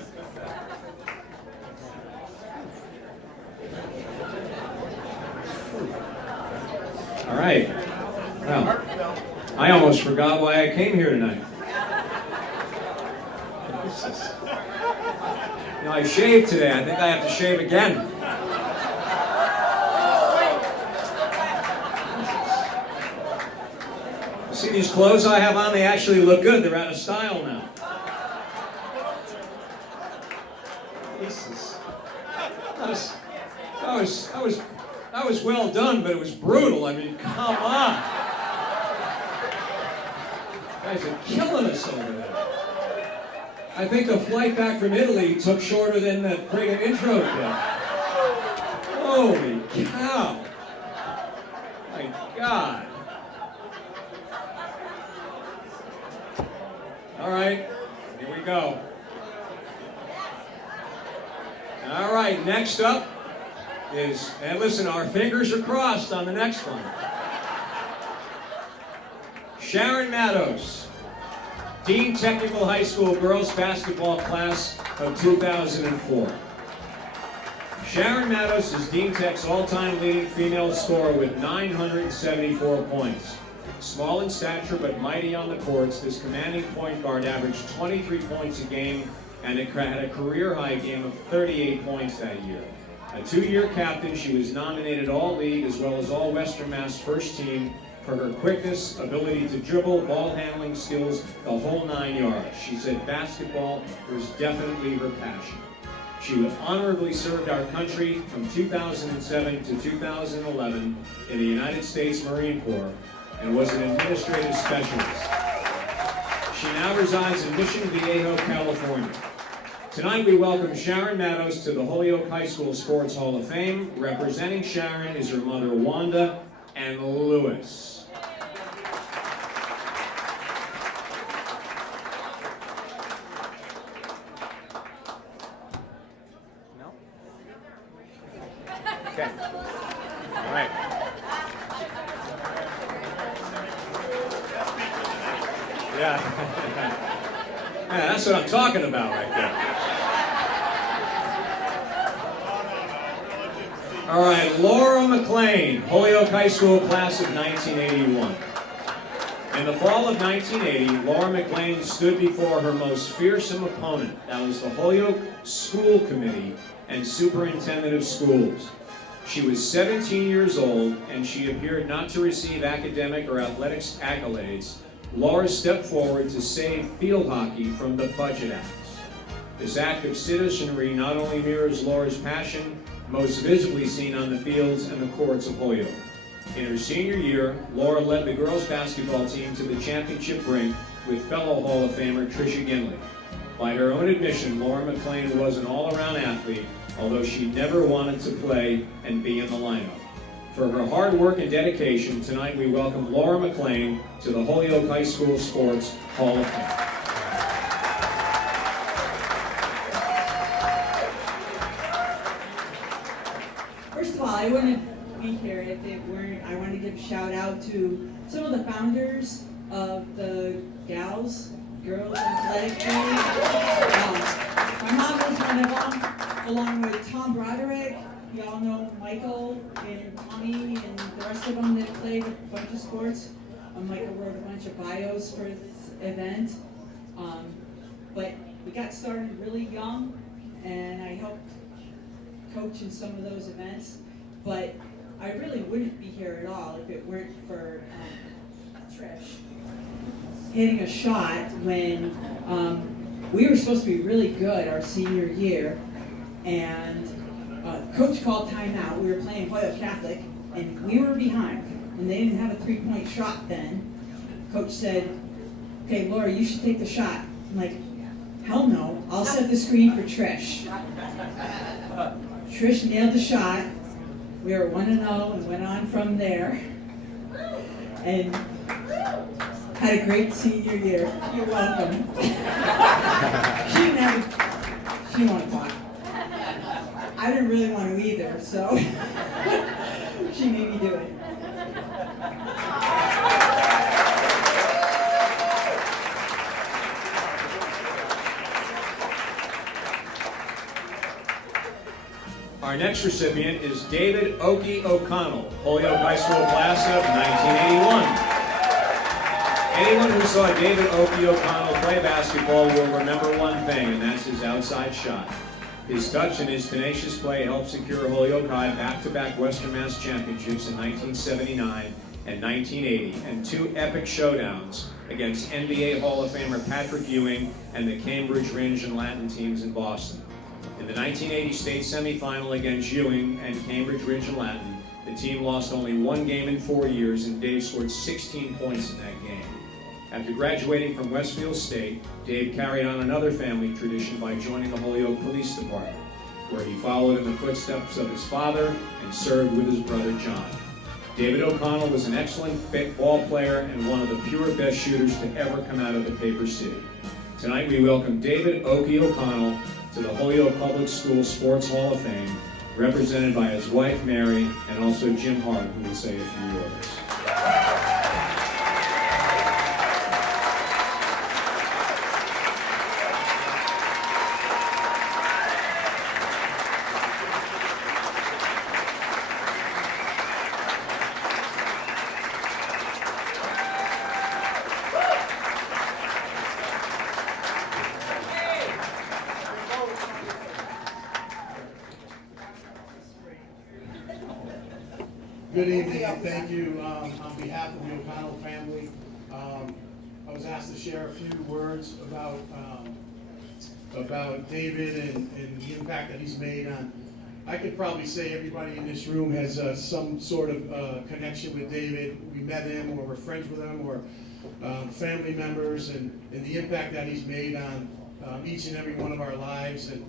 All right. Well, I almost forgot why I came here tonight. You know, I shaved today. I think I have to shave again. You see these clothes I have on? They actually look good. They're out of style now. Jesus. That was well done, but it was brutal. I mean, come on. You guys are killing us over there. I think the flight back from Italy took shorter than the friggin' intro did. Holy cow. My God. All right, here we go. All right, next up is, and listen, our fingers are crossed on the next one. Sharon Matos, Dean Technical High School Girls Basketball Class of 2004. Sharon Matos is Dean Tech's all-time leading female scorer with 974 points. Small in stature but mighty on the courts, this commanding point guard averaged 23 points a game and had a career-high game of 38 points that year. A two-year captain, she was nominated All-League as well as All-Western Mass First Team for her quickness, ability to dribble, ball handling skills, the whole 9 yards. She said basketball was definitely her passion. She honorably served our country from 2007 to 2011 in the United States Marine Corps and was an administrative specialist. She now resides in Mission Viejo, California. Tonight we welcome Sharon Matos to the Holyoke High School Sports Hall of Fame. Representing Sharon is her mother Wanda and Louis. No? Okay. All right. Yeah. Yeah, that's what I'm talking about right there. All right, Laura McLean, Holyoke High School Class of 1981. In the fall of 1980, Laura McLean stood before her most fearsome opponent. That was the Holyoke School Committee and Superintendent of Schools. She was 17 years old, and she appeared not to receive academic or athletics accolades. Laura stepped forward to save field hockey from the Budget Acts. This act of citizenry not only mirrors Laura's passion, most visibly seen on the fields and the courts of Holyoke. In her senior year, Laura led the girls' basketball team to the championship rink with fellow Hall of Famer Tricia Ginley. By her own admission, Laura McLean was an all-around athlete, although she never wanted to play and be in the lineup. For her hard work and dedication, tonight we welcome Laura McLean to the Holyoke High School Sports Hall of Fame. First of all, I wouldn't be here if it weren't, I want to give a shout out to some of the founders of the girls athletic team. My mom was one of them, along with Tom Broderick. Y'all know Michael and Tommy and the rest of them that played a bunch of sports. Michael wrote a bunch of bios for this event. But we got started really young, and I helped coach in some of those events. But I really wouldn't be here at all if it weren't for Trish. hitting a shot when we were supposed to be really good our senior year, and coach called timeout. We were playing Holyoke Catholic, and we were behind, and they didn't have a three-point shot then. Coach said, "Okay, Laura, you should take the shot." I'm like, "Hell no, I'll set the screen for Trish." Trish nailed the shot. We were 1-0 and went on from there. And had a great senior year. You're welcome. She didn't want to talk. I didn't really want to either, so she made me do it. Our next recipient is David Okie O'Connell, Holyoke High School Class of 1981. Anyone who saw David Okie O'Connell play basketball will remember one thing, and that's his outside shot. His touch and his tenacious play helped secure Holyoke High back-to-back Western Mass championships in 1979 and 1980, and two epic showdowns against NBA Hall of Famer Patrick Ewing and the Cambridge Rindge and Latin teams in Boston. In the 1980 state semifinal against Ewing and Cambridge Rindge and Latin, the team lost only one game in 4 years, and Dave scored 16 points in that game. After graduating from Westfield State, Dave carried on another family tradition by joining the Holyoke Police Department, where he followed in the footsteps of his father and served with his brother John. David O'Connell was an excellent ball player and one of the pure best shooters to ever come out of the Paper City. Tonight we welcome David Okie O'Connell to the Holyoke Public School Sports Hall of Fame, represented by his wife Mary and also Jim Hart, who will say a few words. Good evening, and thank you on behalf of the O'Connell family. I was asked to share a few words about David and the impact that he's made on. I could probably say everybody in this room has some sort of connection with David. We met him, or we're friends with him, or family members, and the impact that he's made on each and every one of our lives. And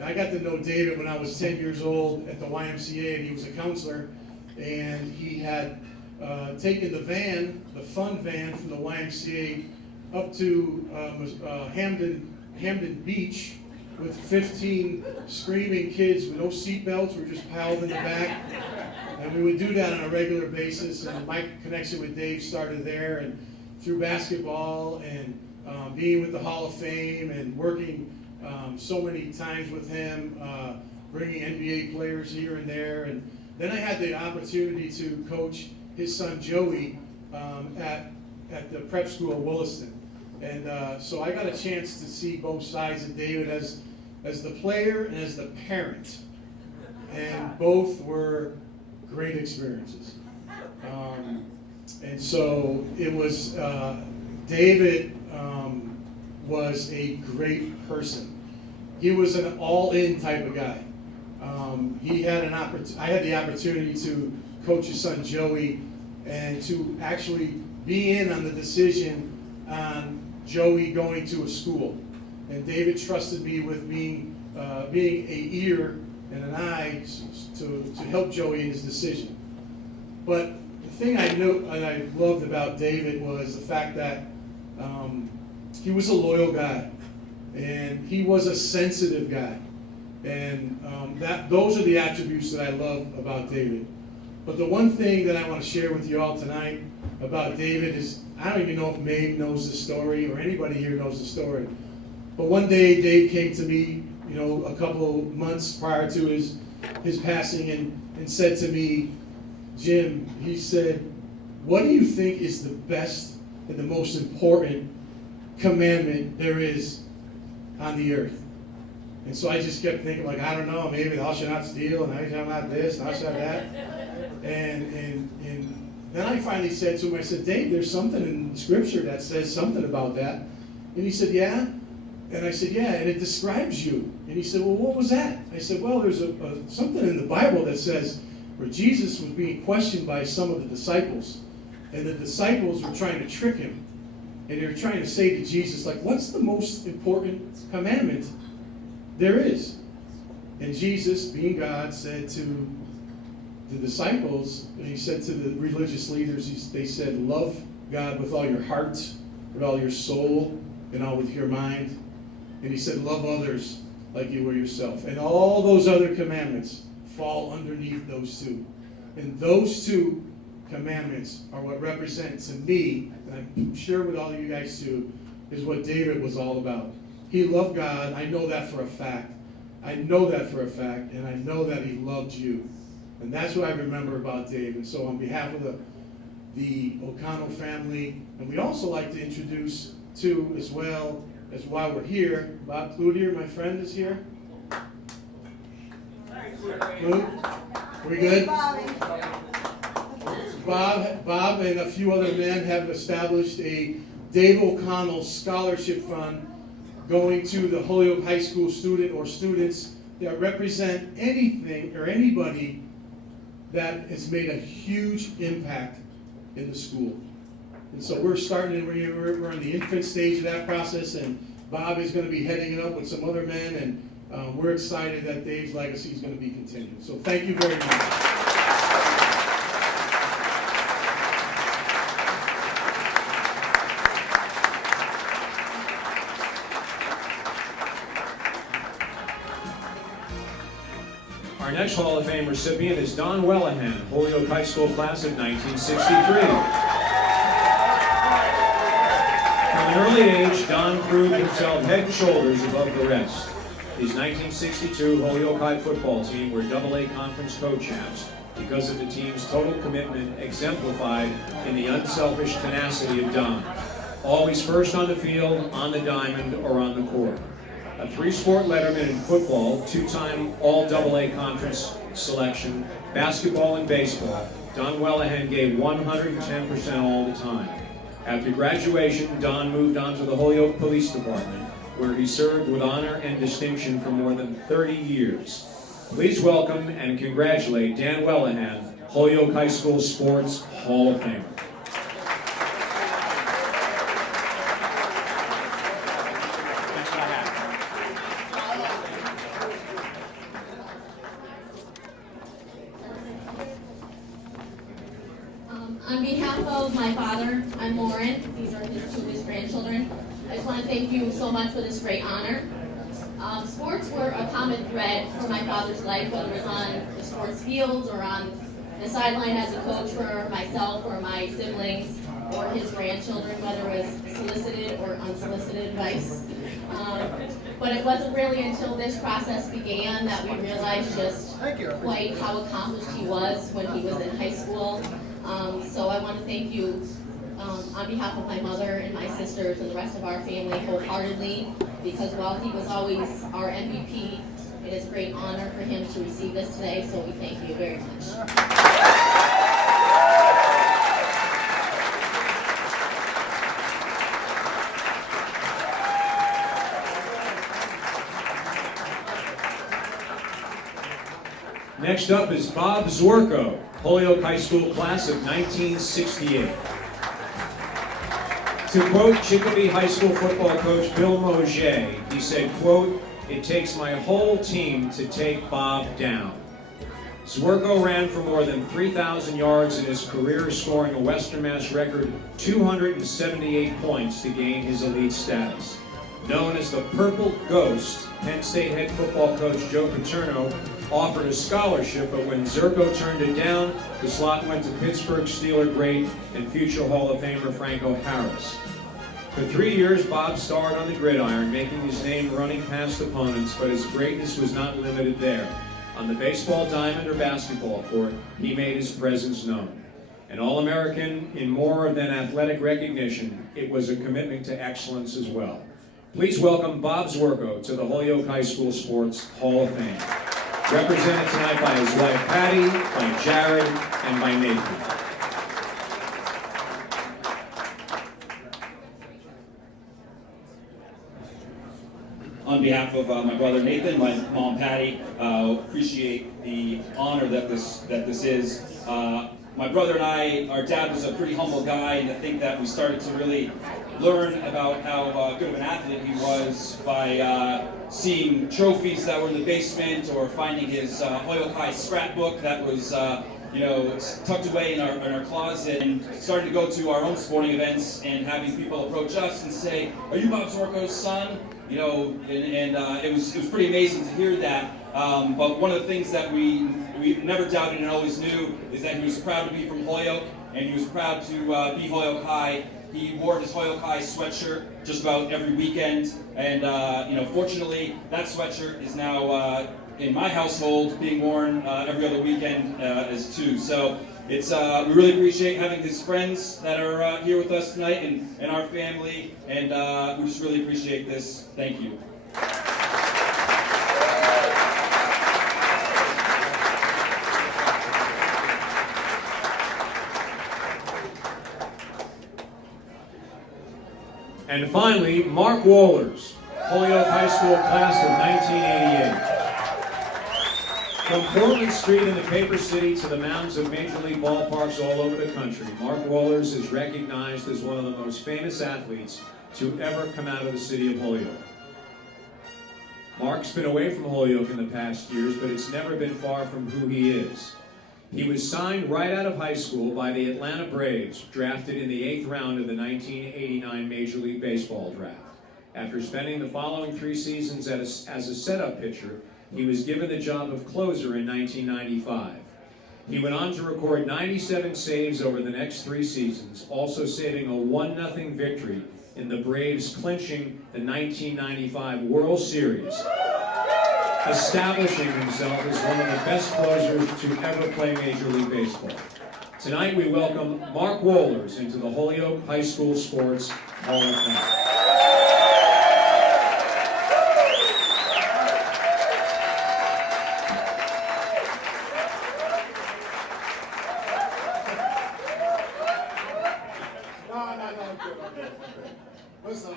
I got to know David when I was 10 years old at the YMCA, and he was a counselor, and he had taken the fun van from the YMCA up to Hamden Beach with 15 screaming kids with no seatbelts. We were just piled in the back, and we would do that on a regular basis. And my connection with Dave started there, and through basketball and being with the Hall of Fame and working so many times with him, bringing NBA players here and there. And then I had the opportunity to coach his son Joey at the prep school in Williston. And so I got a chance to see both sides of David as the player and as the parent. And both were great experiences. And so it was, David was a great person. He was an all-in type of guy. I had the opportunity to coach his son Joey and to actually be in on the decision on Joey going to a school. And David trusted me with being an ear and an eye to help Joey in his decision. But the thing I knew and I loved about David was the fact that he was a loyal guy, and he was a sensitive guy. And those are the attributes that I love about David. But the one thing that I want to share with you all tonight about David is, I don't even know if Maeve knows the story or anybody here knows the story. But one day Dave came to me, a couple months prior to his passing and said to me, "Jim," he said, "what do you think is the best and the most important commandment there is on the earth?" And so I just kept thinking, I don't know, maybe thou shalt not steal, and thou shalt not this, and thou shalt that. And then I finally said to him, I said, Dave, there's something in Scripture that says something about that. And he said, yeah. And I said, yeah, and it describes you. And he said, well, what was that? I said, well, there's something in the Bible that says where Jesus was being questioned by some of the disciples. And the disciples were trying to trick him. And they were trying to say to Jesus, like, what's the most important commandment there is? And Jesus, being God, said to the disciples, and he said to the religious leaders, they said, love God with all your heart, with all your soul, and all with your mind. And he said, love others like you were yourself. And all those other commandments fall underneath those two. And those two commandments are what represent to me, and I'm sure with all of you guys too, is what David was all about. He loved God. I know that for a fact. I know that for a fact, and I know that he loved you. And that's what I remember about Dave. And so on behalf of the O'Connell family, and we'd also like to introduce too, as well as while we're here, Bob Cloutier, my friend, is here. Knute, we good? Bob and a few other men have established a Dave O'Connell Scholarship Fund going to the Holyoke High School student or students that represent anything or anybody that has made a huge impact in the school. And so we're starting, we're in the infant stage of that process, and Bob is going to be heading it up with some other men, and we're excited that Dave's legacy is going to be continued. So thank you very much. Our next Hall of Fame recipient is Don Wellahan, Holyoke High School Class of 1963. From an early age, Don proved himself head and shoulders above the rest. His 1962 Holyoke High football team were AA Conference co-champs because of the team's total commitment exemplified in the unselfish tenacity of Don. Always first on the field, on the diamond, or on the court. A three-sport letterman in football, two-time all-AA conference selection, basketball and baseball, Don Wellahan gave 110% all the time. After graduation, Don moved on to the Holyoke Police Department, where he served with honor and distinction for more than 30 years. Please welcome and congratulate Dan Wellahan, Holyoke High School Sports Hall of Famer. On behalf of my father, I'm Lauren. These are his grandchildren. I just want to thank you so much for this great honor. Sports were a common thread for my father's life, whether it was on the sports field or on the sideline as a coach for myself or my siblings or his grandchildren, whether it was solicited or unsolicited advice. But it wasn't really until this process began that we realized just quite how accomplished he was when he was in high school. So I want to thank you on behalf of my mother and my sisters and the rest of our family wholeheartedly, because while he was always our MVP, it is a great honor for him to receive this today, so we thank you very much. Next up is Bob Zwerko, Holyoke High School Class of 1968. To quote Chicopee High School football coach Bill Mosier, he said, quote, "It takes my whole team to take Bob down." Zwerko ran for more than 3,000 yards in his career, scoring a Western Mass record 278 points to gain his elite status. Known as the Purple Ghost, Penn State head football coach Joe Paterno offered a scholarship, but when Zwerko turned it down, the slot went to Pittsburgh Steeler great and future Hall of Famer Franco Harris. For 3 years, Bob starred on the gridiron, making his name running past opponents, but his greatness was not limited there. On the baseball diamond or basketball court, he made his presence known. An All-American in more than athletic recognition, it was a commitment to excellence as well. Please welcome Bob Zwerko to the Holyoke High School Sports Hall of Fame. Represented tonight by his wife Patty, by Jared, and by Nathan. on behalf of my brother Nathan, my mom Patty, appreciate the honor that this is. My brother and I, our dad was a pretty humble guy, and I think that we started to really learn about how good of an athlete he was by seeing trophies that were in the basement or finding his Holyoke High scrapbook that was tucked away in our closet, and starting to go to our own sporting events and having people approach us and say, "Are you Bob Zorko's son?" It was pretty amazing to hear that. But one of the things that we never doubted and always knew is that he was proud to be from Holyoke, and he was proud to be Holyoke High. He wore his Holyoke High sweatshirt just about every weekend, and fortunately, that sweatshirt is now in my household being worn every other weekend as too. So it's we really appreciate having his friends that are here with us tonight and our family, and we just really appreciate this. Thank you. And finally, Mark Wohlers, Holyoke High School Class of 1988. From Portland Street in the Paper City to the mountains of Major League ballparks all over the country, Mark Wohlers is recognized as one of the most famous athletes to ever come out of the city of Holyoke. Mark's been away from Holyoke in the past years, but it's never been far from who he is. He was signed right out of high school by the Atlanta Braves, drafted in the 8th round of the 1989 Major League Baseball draft. After spending the following 3 seasons as a setup pitcher, he was given the job of closer in 1995. He went on to record 97 saves over the next 3 seasons, also saving a 1-0 victory in the Braves clinching the 1995 World Series, establishing himself as one of the best closers to ever play Major League Baseball. Tonight we welcome Mark Wohlers into the Holyoke High School Sports Hall of Fame. Listen,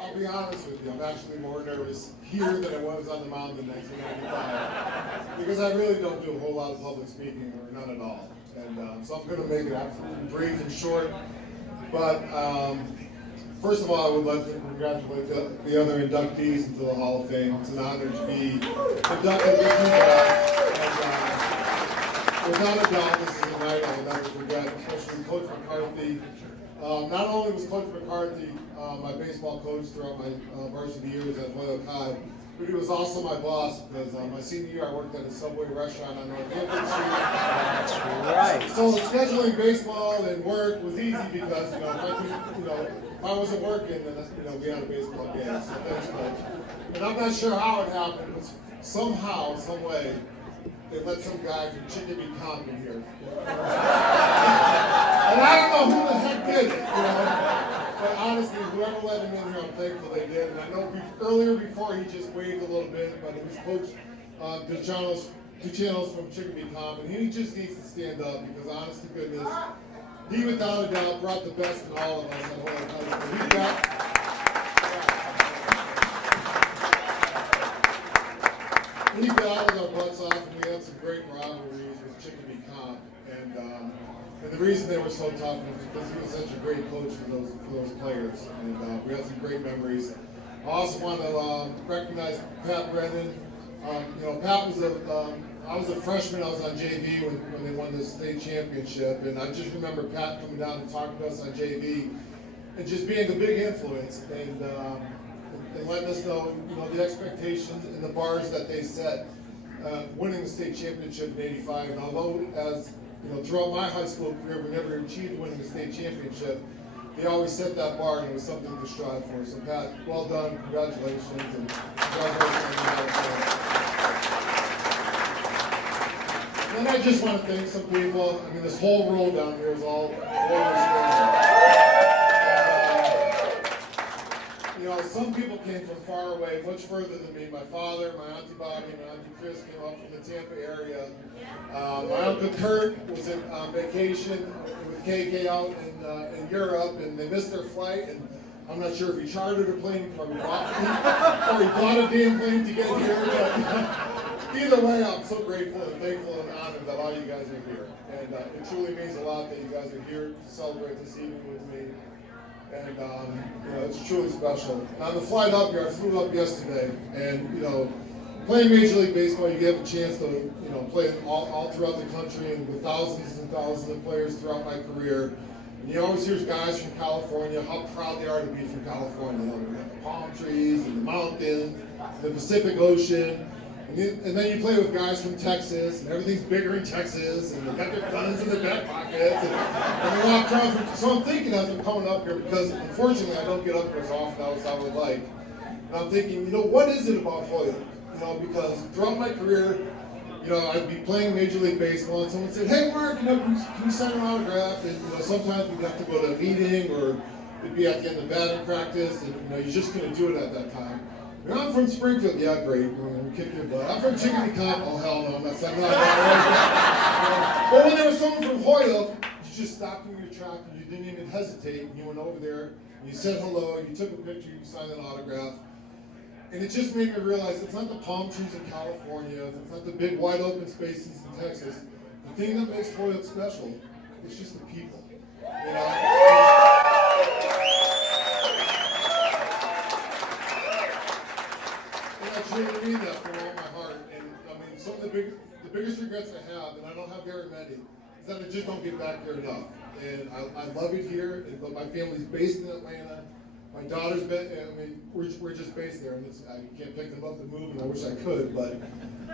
I'll be honest with you. I'm actually more nervous here than I was on the mound in 1995 because I really don't do a whole lot of public speaking, or none at all. And so I'm going to make it absolutely brief and short. But first of all, I would like to congratulate the other inductees into the Hall of Fame. It's an honor to be inducted with you guys. And without a doubt, this is a night I'll never forget, especially Coach McCarthy. Not only was Coach McCarthy my baseball coach throughout my varsity years at Holyoke High, but he was also my boss because my senior year I worked at a Subway restaurant on North Street. That's right. So scheduling baseball and work was easy because if I wasn't working, then we had a baseball game. So thanks, Coach. And I'm not sure how it happened, but somehow, some way, they let some guy from Chicopee in here. And I don't know who the heck did it, But honestly, whoever let him in here, I'm thankful they did. And I know earlier before he just waved a little bit, but it was Coach DeChanos from Chicopee and he just needs to stand up because honest to goodness, he without a doubt brought the best in all of us at Holyoke High School. We battled our butts off, and we had some great rivalries with Chicopee Comp. And the reason they were so tough was because he was such a great coach for those players. And we had some great memories. I also want to recognize Pat Brennan. Pat was I was a freshman. I was on JV when they won the state championship, and I just remember Pat coming down and talking to us on JV, and just being a big influence and letting us know, the expectations and the bars that they set, winning the state championship in '85. And although throughout my high school career, we never achieved winning the state championship, they always set that bar, and it was something to strive for. So Pat, well done, congratulations, and congratulations. And I just want to thank some people. I mean, this whole row down here is all some people came from far away, much further than me. My father, my Auntie Bobby, my Auntie Chris came up from the Tampa area. My Uncle Kurt was on vacation with the KK out in Europe, and they missed their flight, and I'm not sure if he chartered a plane or he bought a damn plane to get here, but either way, I'm so grateful and thankful and honored that all you guys are here. And it truly means a lot that you guys are here to celebrate this evening with me. And you know, it's truly special. And on the flight up here, I flew up yesterday, and you know, playing Major League Baseball, you get a chance to play all throughout the country and with thousands and thousands of players throughout my career. And you always hear guys from California, how proud they are to be from California. You know, we got the palm trees and the mountains, the Pacific Ocean. And then you play with guys from Texas, and everything's bigger in Texas, and they got their guns in their back pockets, and they're all proud from. So I'm thinking as I'm coming up here, because unfortunately I don't get up here as often as I would like. And I'm thinking, you know, what is it about Holyoke? You know, because throughout my career, you know, I'd be playing Major League Baseball, and someone said, "Hey, Mark, you know, can you sign an autograph?" And you know, sometimes we'd have to go to a meeting, or it'd be at the end of batting practice, and you know, you just couldn't do it at that time. You know, I'm from Springfield, yeah, great, we'll kick your butt. I'm from Chickadee Comp, oh hell no, I'm not saying that. But when there was someone from Holyoke, you just stopped in your track and you didn't even hesitate, and you went over there, and you said hello, you took a picture, you signed an autograph. And it just made me realize it's not the palm trees in California, it's not the big wide open spaces in Texas. The thing that makes Holyoke special is just the people. You know? I truly mean that from all my heart. And I mean, some of the biggest regrets I have, and I don't have very many, is that I just don't get back here enough. And I love it here, but my family's based in Atlanta. My daughter's been, I mean, we're just based there, and I can't pick them up and move, and I wish I could, but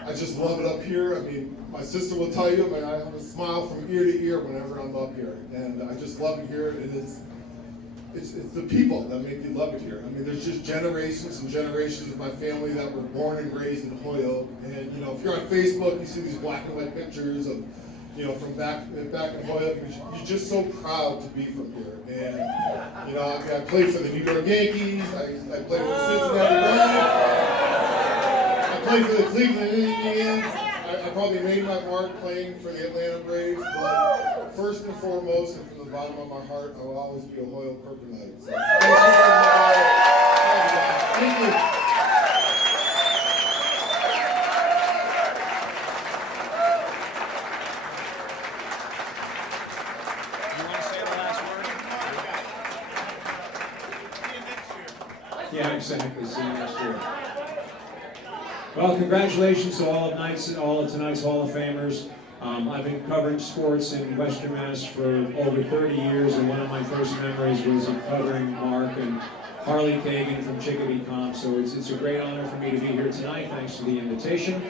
I just love it up here. I mean, my sister will tell you, I have a smile from ear to ear whenever I'm up here, and I just love it here. And it's the people that make me love it here. I mean, there's just generations and generations of my family that were born and raised in Holyoke. And you know, if you're on Facebook, you see these black and white pictures of, you know, from back in Holyoke. You're just so proud to be from here. And you know, I played for the New York Yankees. I played for the Cincinnati Reds. I played for the Cleveland Indians. I probably made my mark playing for the Atlanta Braves, but first and foremost, and from the bottom of my heart, I will always be a Holyoke Purpleite. So, thank you. Yeah, exactly. See you next year. Well, congratulations to all of tonight's Hall of Famers. I've been covering sports in Western Mass for over 30 years, and one of my first memories was of covering Mark and Harley Kagan from Chickadee Comp. So it's a great honor for me to be here tonight. Thanks for the invitation.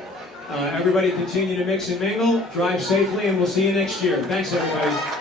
Everybody continue to mix and mingle, drive safely, and we'll see you next year. Thanks, everybody.